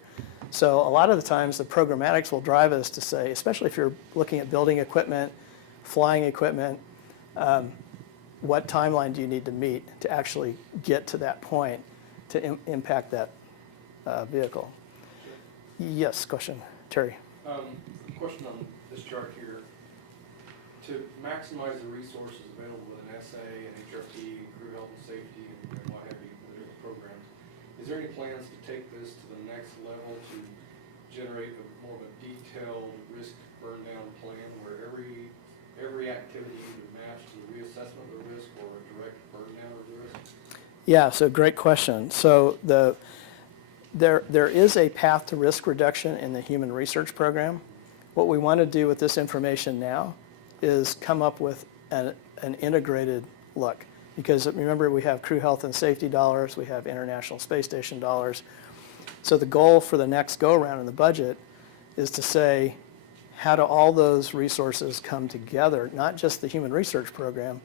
So a lot of the times the programmatics will drive us to say, especially if you're looking at building equipment, flying equipment, what timeline do you need to meet to actually get to that point to impact that vehicle? Yes, question, Terry. Question on this chart here. To maximize the resources available with an SA and HRT, crew health and safety, and what have you, the different programs, is there any plans to take this to the next level to generate more of a detailed risk burn down plan where every activity either maps to the reassessment of the risk or a direct burn down of the risk? Yeah, so great question. So there is a path to risk reduction in the human research program. What we want to do with this information now is come up with an integrated look. Because remember, we have crew health and safety dollars, we have International Space Station dollars. So the goal for the next go-around in the budget is to say, how do all those resources come together, not just the human research program,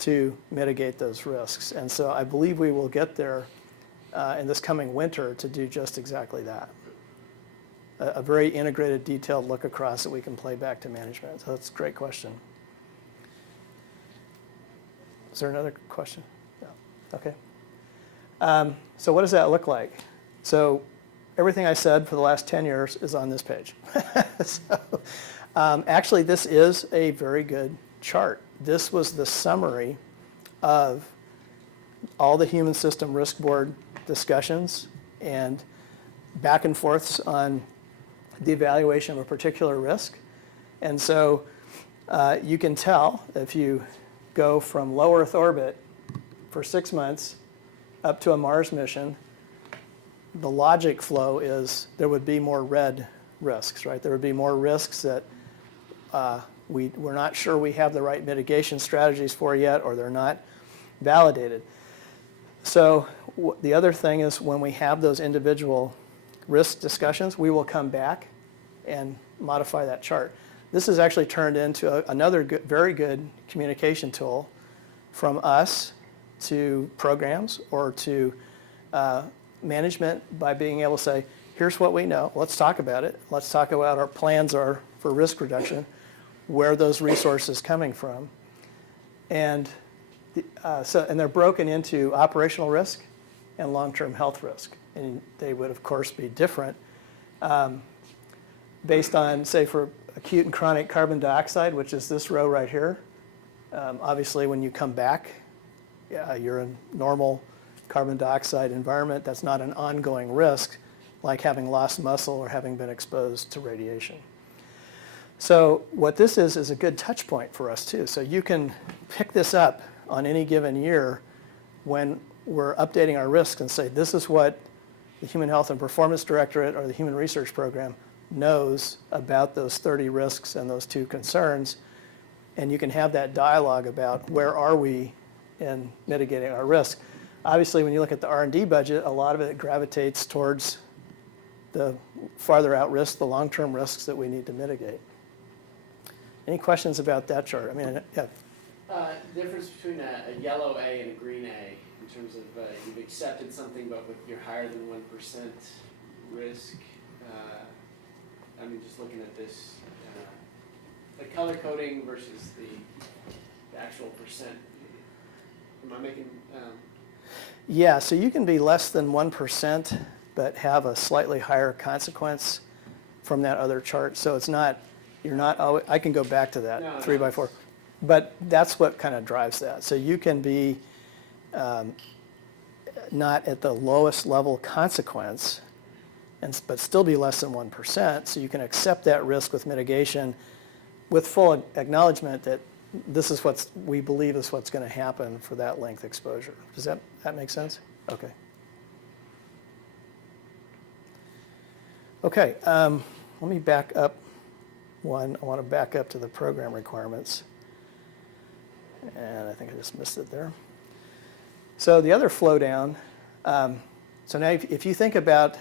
to mitigate those risks? And so I believe we will get there in this coming winter to do just exactly that. A very integrated, detailed look across that we can play back to management. So that's a great question. Is there another question? No. Okay. So what does that look like? So everything I said for the last 10 years is on this page. So, actually, this is a very good chart. This was the summary of all the Human System Risk Board discussions and back and forths on the evaluation of a particular risk. And so you can tell if you go from low Earth orbit for 6 months up to a Mars mission, the logic flow is there would be more red risks, right? There would be more risks that we're not sure we have the right mitigation strategies for yet, or they're not validated. So the other thing is when we have those individual risk discussions, we will come back and modify that chart. This has actually turned into another very good communication tool from us to programs or to management by being able to say, here's what we know, let's talk about it, let's talk about our plans are for risk reduction, where those resources coming from. And and they're broken into operational risk and long-term health risk. And they would, of course, be different based on, say, for acute and chronic carbon dioxide, which is this row right here. Obviously, when you come back, you're in normal carbon dioxide environment. That's not an ongoing risk like having lost muscle or having been exposed to radiation. So what this is a good touch point for us too. So you can pick this up on any given year when we're updating our risks and say, this is what the Human Health and Performance Directorate or the Human Research Program knows about those 30 risks and those 2 concerns. And you can have that dialogue about where are we in mitigating our risk. Obviously, when you look at the R&D budget, a lot of it gravitates towards the farther out risks, the long-term risks that we need to mitigate. Any questions about that chart? I mean, yeah. Difference between a yellow A and a green A in terms of you've accepted something, but with your higher than 1% risk. I mean, just looking at this, the color coding versus the actual percent. Am I making? Yeah, so you can be less than 1%, but have a slightly higher consequence from that other chart. So it's not, you're not always, I can go back to that, No, 3 by 4. But that's what kind of drives that. So you can be not at the lowest level consequence, but still be less than 1%. So you can accept that risk with mitigation with full acknowledgement that this is what we believe is what's going to happen for that length exposure. Does that make sense? Okay. Okay, let me back up one. I want to back up to the program requirements. And I think I just missed it there. So the other flow down, so now if you think about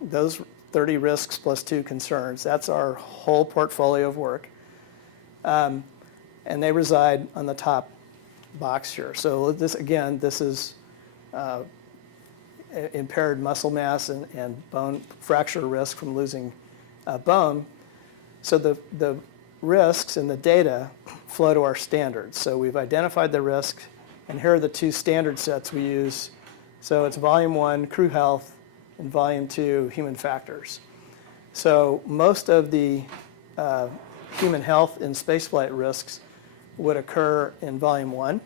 those 30 risks plus 2 concerns, that's our whole portfolio of work. And they reside on the top box here. So this is impaired muscle mass and bone fracture risk from losing bone. So the risks and the data flow to our standards. So we've identified the risk, and here are the 2 standard sets we use. So it's volume 1, crew health, and volume 2, human factors. So most of the human health and spaceflight risks would occur in volume 1.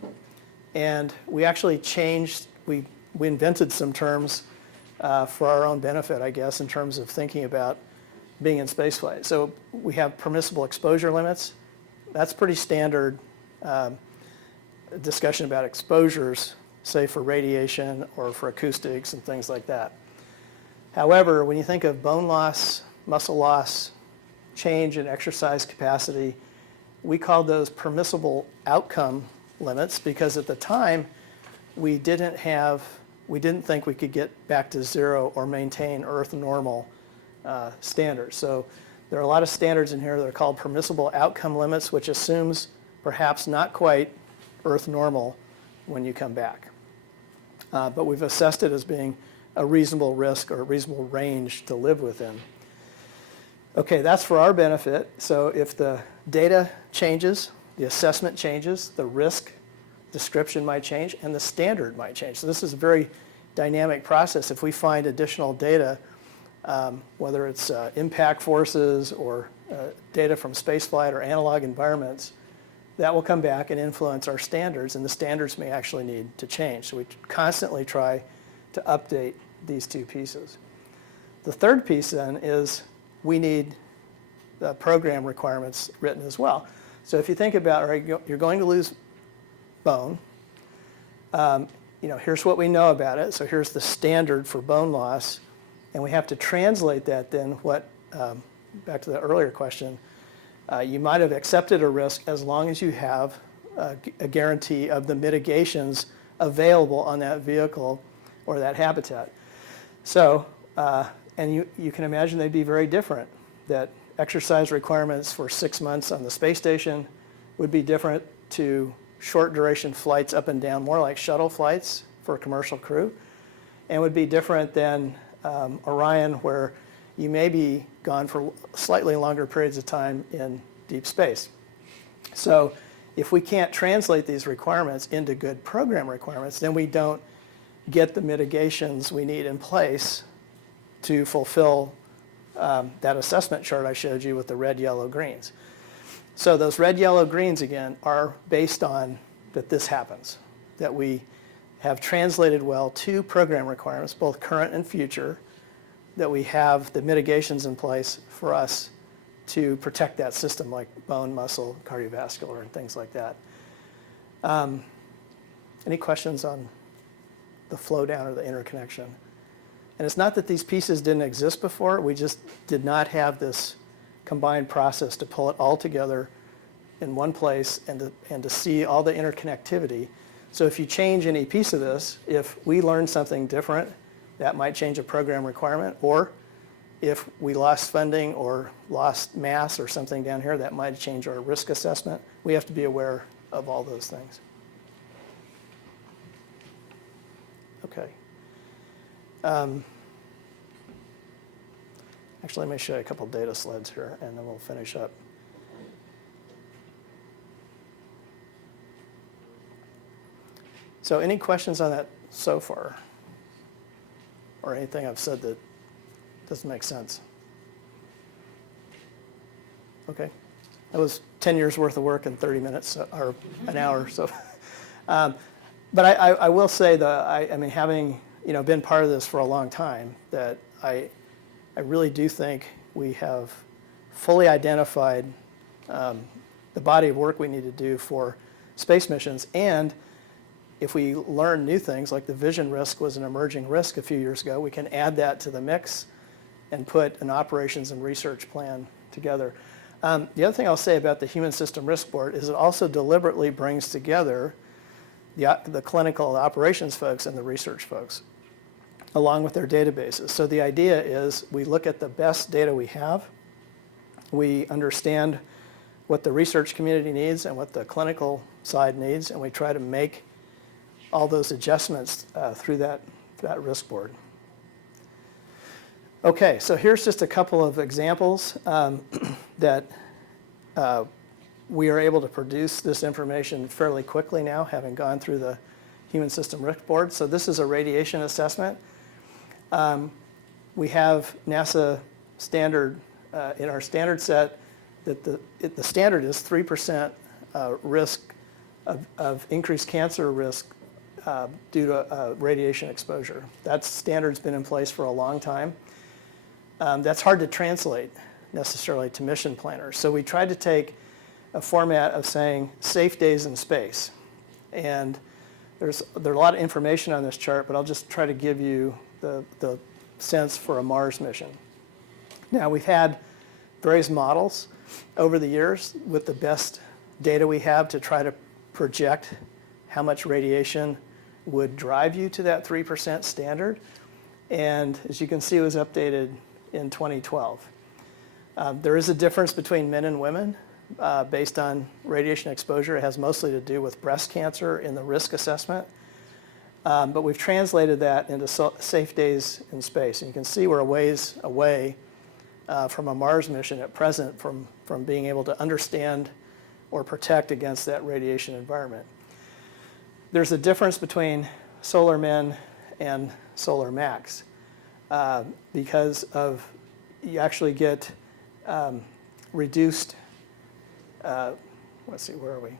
And we actually changed, we invented some terms for our own benefit, I guess, in terms of thinking about being in spaceflight. So we have permissible exposure limits. That's pretty standard discussion about exposures, say for radiation or for acoustics and things like that. However, when you think of bone loss, muscle loss, change in exercise capacity, we call those permissible outcome limits because at the time we didn't think we could get back to 0 or maintain Earth normal standards. So there are a lot of standards in here that are called permissible outcome limits, which assumes perhaps not quite Earth normal when you come back. But we've assessed it as being a reasonable risk or a reasonable range to live within. Okay, that's for our benefit. So if the data changes, the assessment changes, the risk description might change, and the standard might change. So this is a very dynamic process. If we find additional data, whether it's impact forces or data from spaceflight or analog environments, that will come back and influence our standards, and the standards may actually need to change. So we constantly try to update these 2 pieces. The third piece then is we need the program requirements written as well. So if you think about, all right, you're going to lose bone, here's what we know about it. So here's the standard for bone loss, and we have to translate that then back to the earlier question, you might have accepted a risk as long as you have a guarantee of the mitigations available on that vehicle or that habitat. So, and you can imagine they'd be very different, that exercise requirements for 6 months on the space station would be different to short duration flights up and down, more like shuttle flights for a commercial crew, and would be different than Orion, where you may be gone for slightly longer periods of time in deep space. So if we can't translate these requirements into good program requirements, then we don't get the mitigations we need in place to fulfill that assessment chart I showed you with the red, yellow, greens. So those red, yellow, greens, again, are based on that this happens, that we have translated well to program requirements, both current and future, that we have the mitigations in place for us to protect that system, like bone, muscle, cardiovascular, and things like that. Any questions on the flow down or the interconnection? And it's not that these pieces didn't exist before, we just did not have this combined process to pull it all together in one place and to see all the interconnectivity. So if you change any piece of this, if we learn something different, that might change a program requirement, or if we lost funding or lost mass or something down here, that might change our risk assessment. We have to be aware of all those things. Okay. Actually, let me show you a couple data slides here, and then we'll finish up. So any questions on that so far? Or anything I've said that doesn't make sense? Okay. That was 10 years worth of work in 30 minutes or an hour. So, but I will say that I mean, having been part of this for a long time, that I really do think we have fully identified the body of work we need to do for space missions. And if we learn new things, like the vision risk was an emerging risk a few years ago, we can add that to the mix and put an operations and research plan together. The other thing I'll say about the Human System Risk Board is it also deliberately brings together the clinical operations folks and the research folks, along with their databases. So the idea is we look at the best data we have, we understand what the research community needs and what the clinical side needs, and we try to make all those adjustments through that risk board. Okay, so here's just a couple of examples that we are able to produce this information fairly quickly now, having gone through the Human System Risk Board. So this is a radiation assessment. We have NASA standard, in our standard set, that the standard is 3% risk of increased cancer risk due to radiation exposure. That standard's been in place for a long time. That's hard to translate necessarily to mission planners. So we tried to take a format of saying safe days in space. And there's a lot of information on this chart, but I'll just try to give you the sense for a Mars mission. Now, we've had various models over the years with the best data we have to try to project how much radiation would drive you to that 3% standard. And as you can see, it was updated in 2012. There is a difference between men and women based on radiation exposure. It has mostly to do with breast cancer in the risk assessment. But we've translated that into safe days in space. And you can see we're a ways away from a Mars mission at present from being able to understand or protect against that radiation environment. There's a difference between solar men and solar max because of you actually get reduced, let's see, where are we?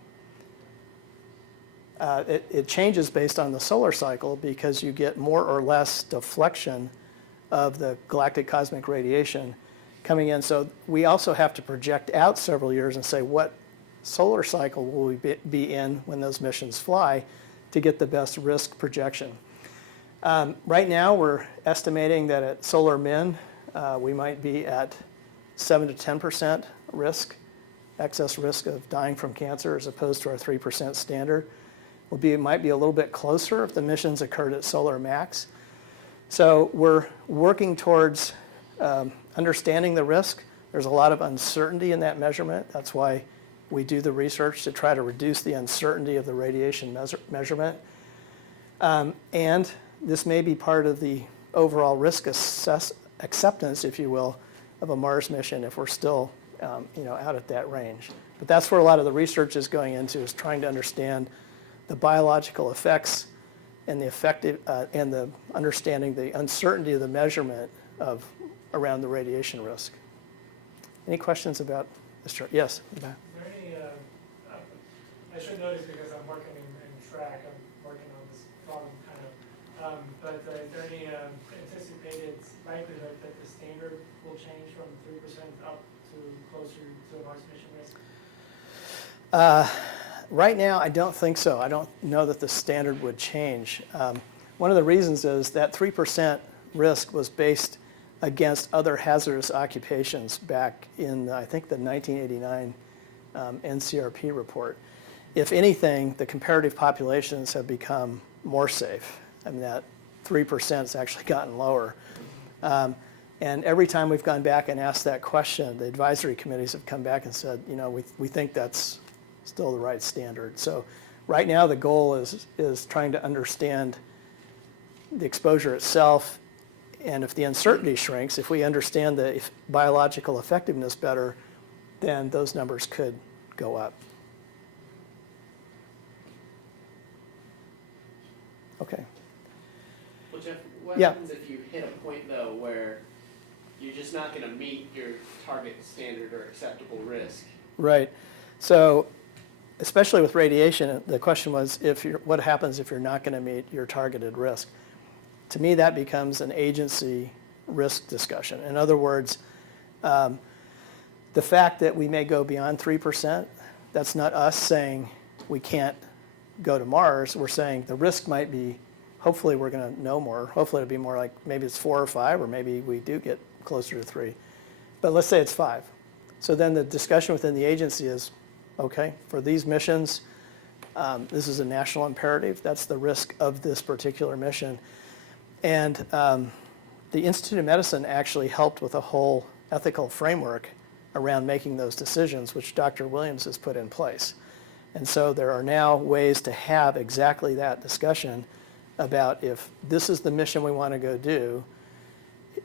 It changes based on the solar cycle because you get more or less deflection of the galactic cosmic radiation coming in. So we also have to project out several years and say what solar cycle will we be in when those missions fly to get the best risk projection. Right now we're estimating that at solar min we might be at 7 to 10% risk, excess risk of dying from cancer as opposed to our 3% standard. It might be a little bit closer if the missions occurred at solar max. So we're working towards understanding the risk. There's a lot of uncertainty in that measurement. That's why we do the research to try to reduce the uncertainty of the radiation measurement. And this may be part of the overall risk acceptance, if you will, of a Mars mission if we're still out at that range. But that's where a lot of the research is going into, is trying to understand the biological effects and the effective and the understanding the uncertainty of the measurement of around the radiation risk. Any questions about this chart? Yes. Is there any, I should notice because I'm working in track, I'm working on this problem kind of, but is there any anticipated likelihood that the standard will change from 3% up to closer to a Mars mission risk? Right now, I don't think so. I don't know that the standard would change. One of the reasons is that 3% risk was based against other hazardous occupations back in, I think, the 1989 NCRP report. If anything, the comparative populations have become more safe. I mean, that 3% has actually gotten lower. And every time we've gone back and asked that question, the advisory committees have come back and said, we think that's still the right standard. So right now the goal is trying to understand the exposure itself, and if the uncertainty shrinks, if we understand the biological effectiveness better, then those numbers could go up. Okay. Well, Jeff, what Yeah. happens if you hit a point though where you're just not going to meet your target standard or acceptable risk? Right. So especially with radiation, the question was what happens if you're not going to meet your targeted risk? To me, that becomes an agency risk discussion. In other words, the fact that we may go beyond 3%, that's not us saying we can't go to Mars. We're saying the risk might be, hopefully we're going to know more. Hopefully it'll be more like maybe it's 4 or 5, or maybe we do get closer to 3. But let's say it's 5. So then the discussion within the agency is, okay, for these missions, this is a national imperative. That's the risk of this particular mission. And the Institute of Medicine actually helped with a whole ethical framework around making those decisions, which Dr. Williams has put in place. And so there are now ways to have exactly that discussion about if this is the mission we want to go do,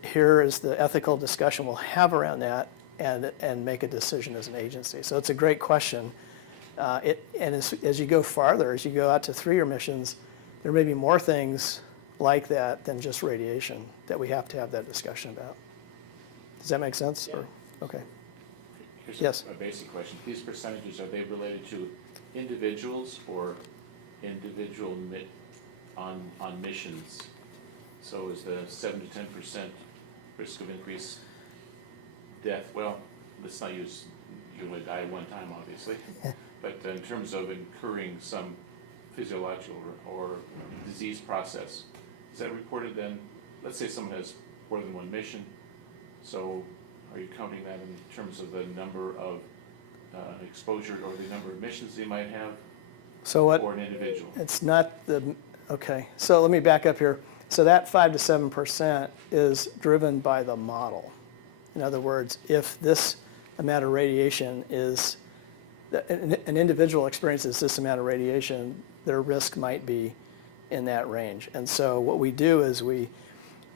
here is the ethical discussion we'll have around that and make a decision as an agency. So it's a great question. And as you go farther, as you go out to 3-year missions, there may be more things like that than just radiation that we have to have that discussion about. Does that make sense? Yeah. Or, okay. Here's Yes. a basic question. These percentages, are they related to individuals or individual on missions? So is the 7 to 10% risk of increased death, well, let's not use you only die one time, obviously, but in terms of incurring some physiological or disease process, is that reported then? Let's say someone has more than one mission, so are you counting that in terms of the number of exposure or the number of missions they might have, So what? or an individual? It's not okay. So let me back up here. So that 5 to 7% is driven by the model. In other words, if this amount of radiation is, an individual experiences this amount of radiation, their risk might be in that range. And so what we do is we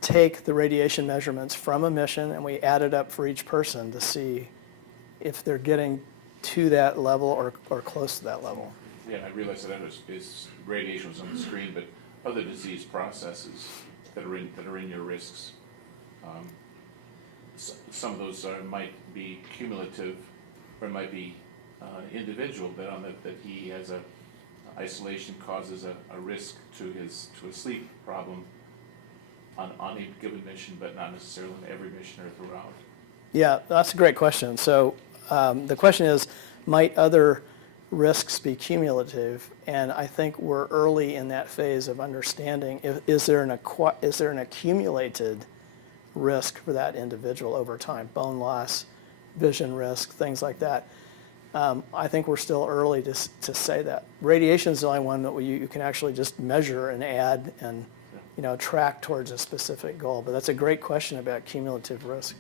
take the radiation measurements from a mission and we add it up for each person to see if they're getting to that level or close to that level. Yeah, I realize that is radiation was on the screen, but other disease processes that are in your risks. Some of those might be cumulative, or it might be individual. That he has isolation causes a risk to his sleep problem on a given mission, but not necessarily on every mission or throughout. Yeah, that's a great question. So the question is, might other risks be cumulative? And I think we're early in that phase of understanding, is there an accumulated risk for that individual over time, bone loss, vision risk, things like that. I think we're still early to say that. Radiation is the only one that you can actually just measure and add and track towards a specific goal. But that's a great question about cumulative risk.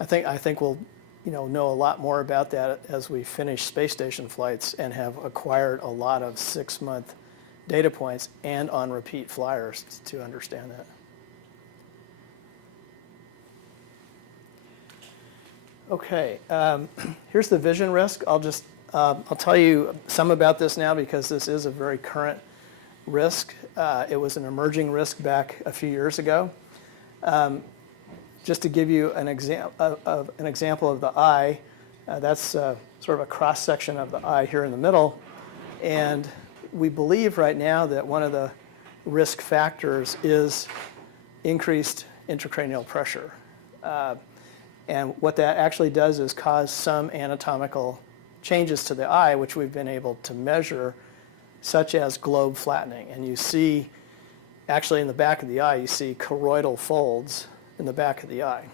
I think we'll know a lot more about that as we finish space station flights and have acquired a lot of 6-month data points and on repeat flyers to understand that. Okay, here's the vision risk. I'll tell you some about this now because this is a very current risk. It was an emerging risk back a few years ago. Just to give you an example of the eye, that's sort of a cross section of the eye here in the middle, and we believe right now that one of the risk factors is increased intracranial pressure. And what that actually does is cause some anatomical changes to the eye, which we've been able to measure, such as globe flattening. And you see, actually in the back of the eye, you see choroidal folds in the back of the eye.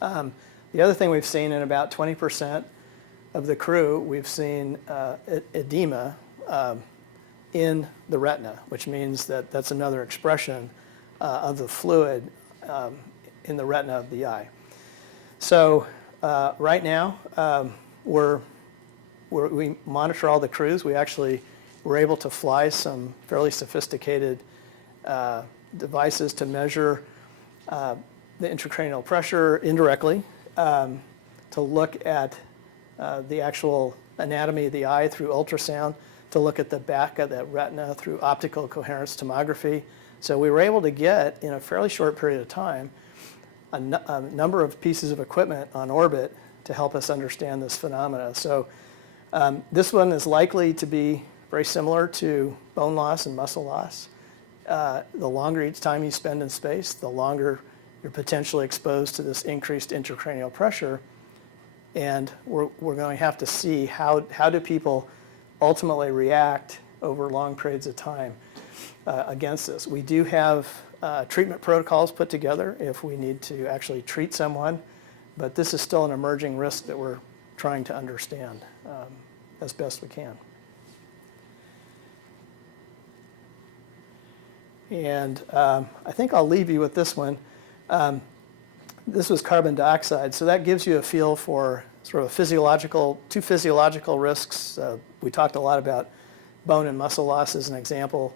The other thing we've seen in about 20% of the crew, we've seen edema in the retina, which means that that's another expression of the fluid in the retina of the eye. So right now, we monitor all the crews. We actually were able to fly some fairly sophisticated devices to measure the intracranial pressure indirectly, to look at the actual anatomy of the eye through ultrasound, to look at the back of that retina through optical coherence tomography. So we were able to get, in a fairly short period of time, a number of pieces of equipment on orbit to help us understand this phenomena. So this one is likely to be very similar to bone loss and muscle loss. The longer each time you spend in space, the longer you're potentially exposed to this increased intracranial pressure. And we're going to have to see how do people ultimately react over long periods of time against this. We do have treatment protocols put together if we need to actually treat someone, but this is still an emerging risk that we're trying to understand as best we can. And I think I'll leave you with this one. This was carbon dioxide, so that gives you a feel for sort of two physiological risks. We talked a lot about bone and muscle loss as an example.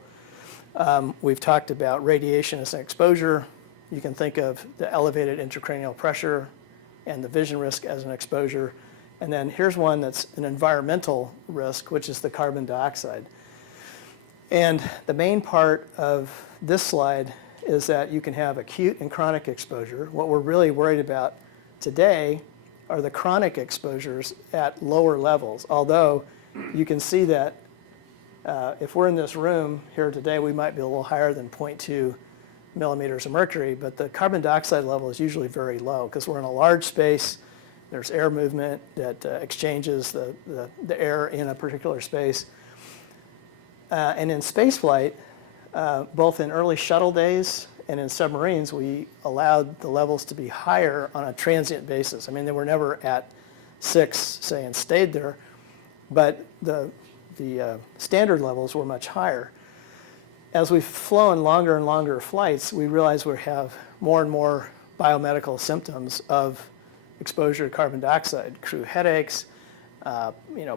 We've talked about radiation as an exposure. You can think of the elevated intracranial pressure and the vision risk as an exposure. And then here's one that's an environmental risk, which is the carbon dioxide. And the main part of this slide is that you can have acute and chronic exposure. What we're really worried about today are the chronic exposures at lower levels, although you can see that if we're in this room here today, we might be a little higher than 0.2 millimeters of mercury, but the carbon dioxide level is usually very low because we're in a large space. There's air movement that exchanges the air in a particular space. And in spaceflight, both in early shuttle days and in submarines, we allowed the levels to be higher on a transient basis. I mean, they were never at 6, say, and stayed there, but the standard levels were much higher. As we've flown longer and longer flights, we realize we have more and more biomedical symptoms of exposure to carbon dioxide, crew headaches,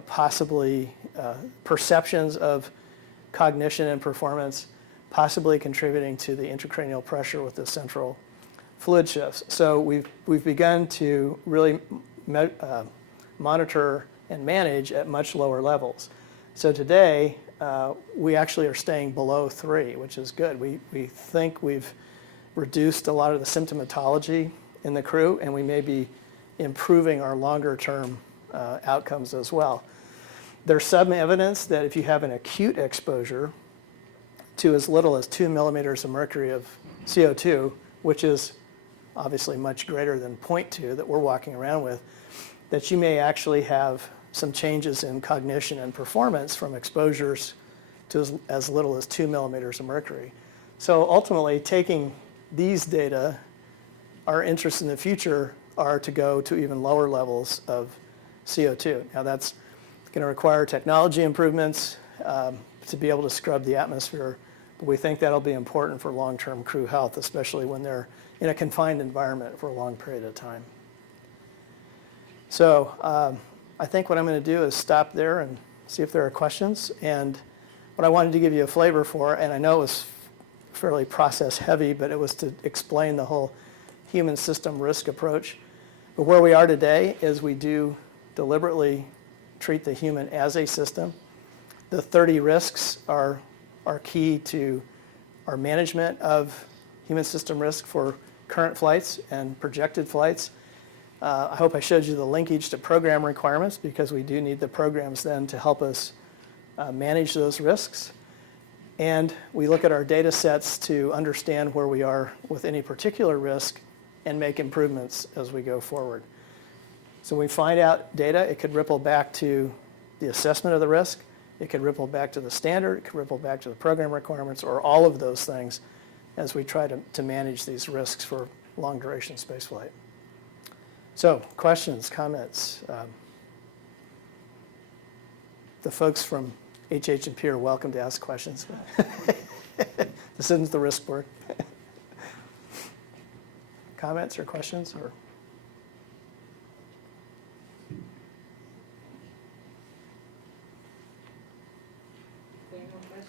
possibly perceptions of cognition and performance, possibly contributing to the intracranial pressure with the central fluid shifts. So we've begun to really monitor and manage at much lower levels. So today, we actually are staying below 3, which is good. We think we've reduced a lot of the symptomatology in the crew, and we may be improving our longer-term outcomes as well. There's some evidence that if you have an acute exposure to as little as 2 millimeters of mercury of CO2, which is obviously much greater than 0.2 that we're walking around with, that you may actually have some changes in cognition and performance from exposures to as little as 2 millimeters of mercury. So ultimately, taking these data, our interests in the future are to go to even lower levels of CO2. Now that's going to require technology improvements to be able to scrub the atmosphere, but we think that'll be important for long-term crew health, especially when they're in a confined environment for a long period of time. So I think what I'm going to do is stop there and see if there are questions. And what I wanted to give you a flavor for, and I know it was fairly process heavy, but it was to explain the whole human system risk approach. But where we are today is we do deliberately treat the human as a system. The 30 risks are key to our management of human system risk for current flights and projected flights. I hope I showed you the linkage to program requirements, because we do need the programs then to help us manage those risks. And we look at our data sets to understand where we are with any particular risk and make improvements as we go forward. So when we find out data, it could ripple back to the assessment of the risk, it could ripple back to the standard, it could ripple back to the program requirements, or all of those things as we try to manage these risks for long duration spaceflight. So questions, comments? The folks from HH&P are welcome to ask questions. This isn't the risk board. Comments or questions? Or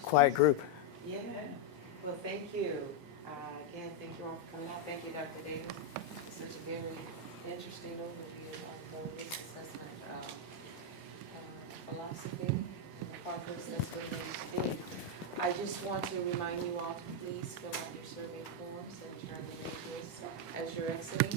quiet group. Yeah, well, thank you. Again, thank you all for coming out. Thank you, Dr. Davis. Such a very interesting overview of the risk assessment philosophy and the progress that's been made to date. I just want to remind you all to please fill out your survey forms and turn them in countermeasures as you're exiting.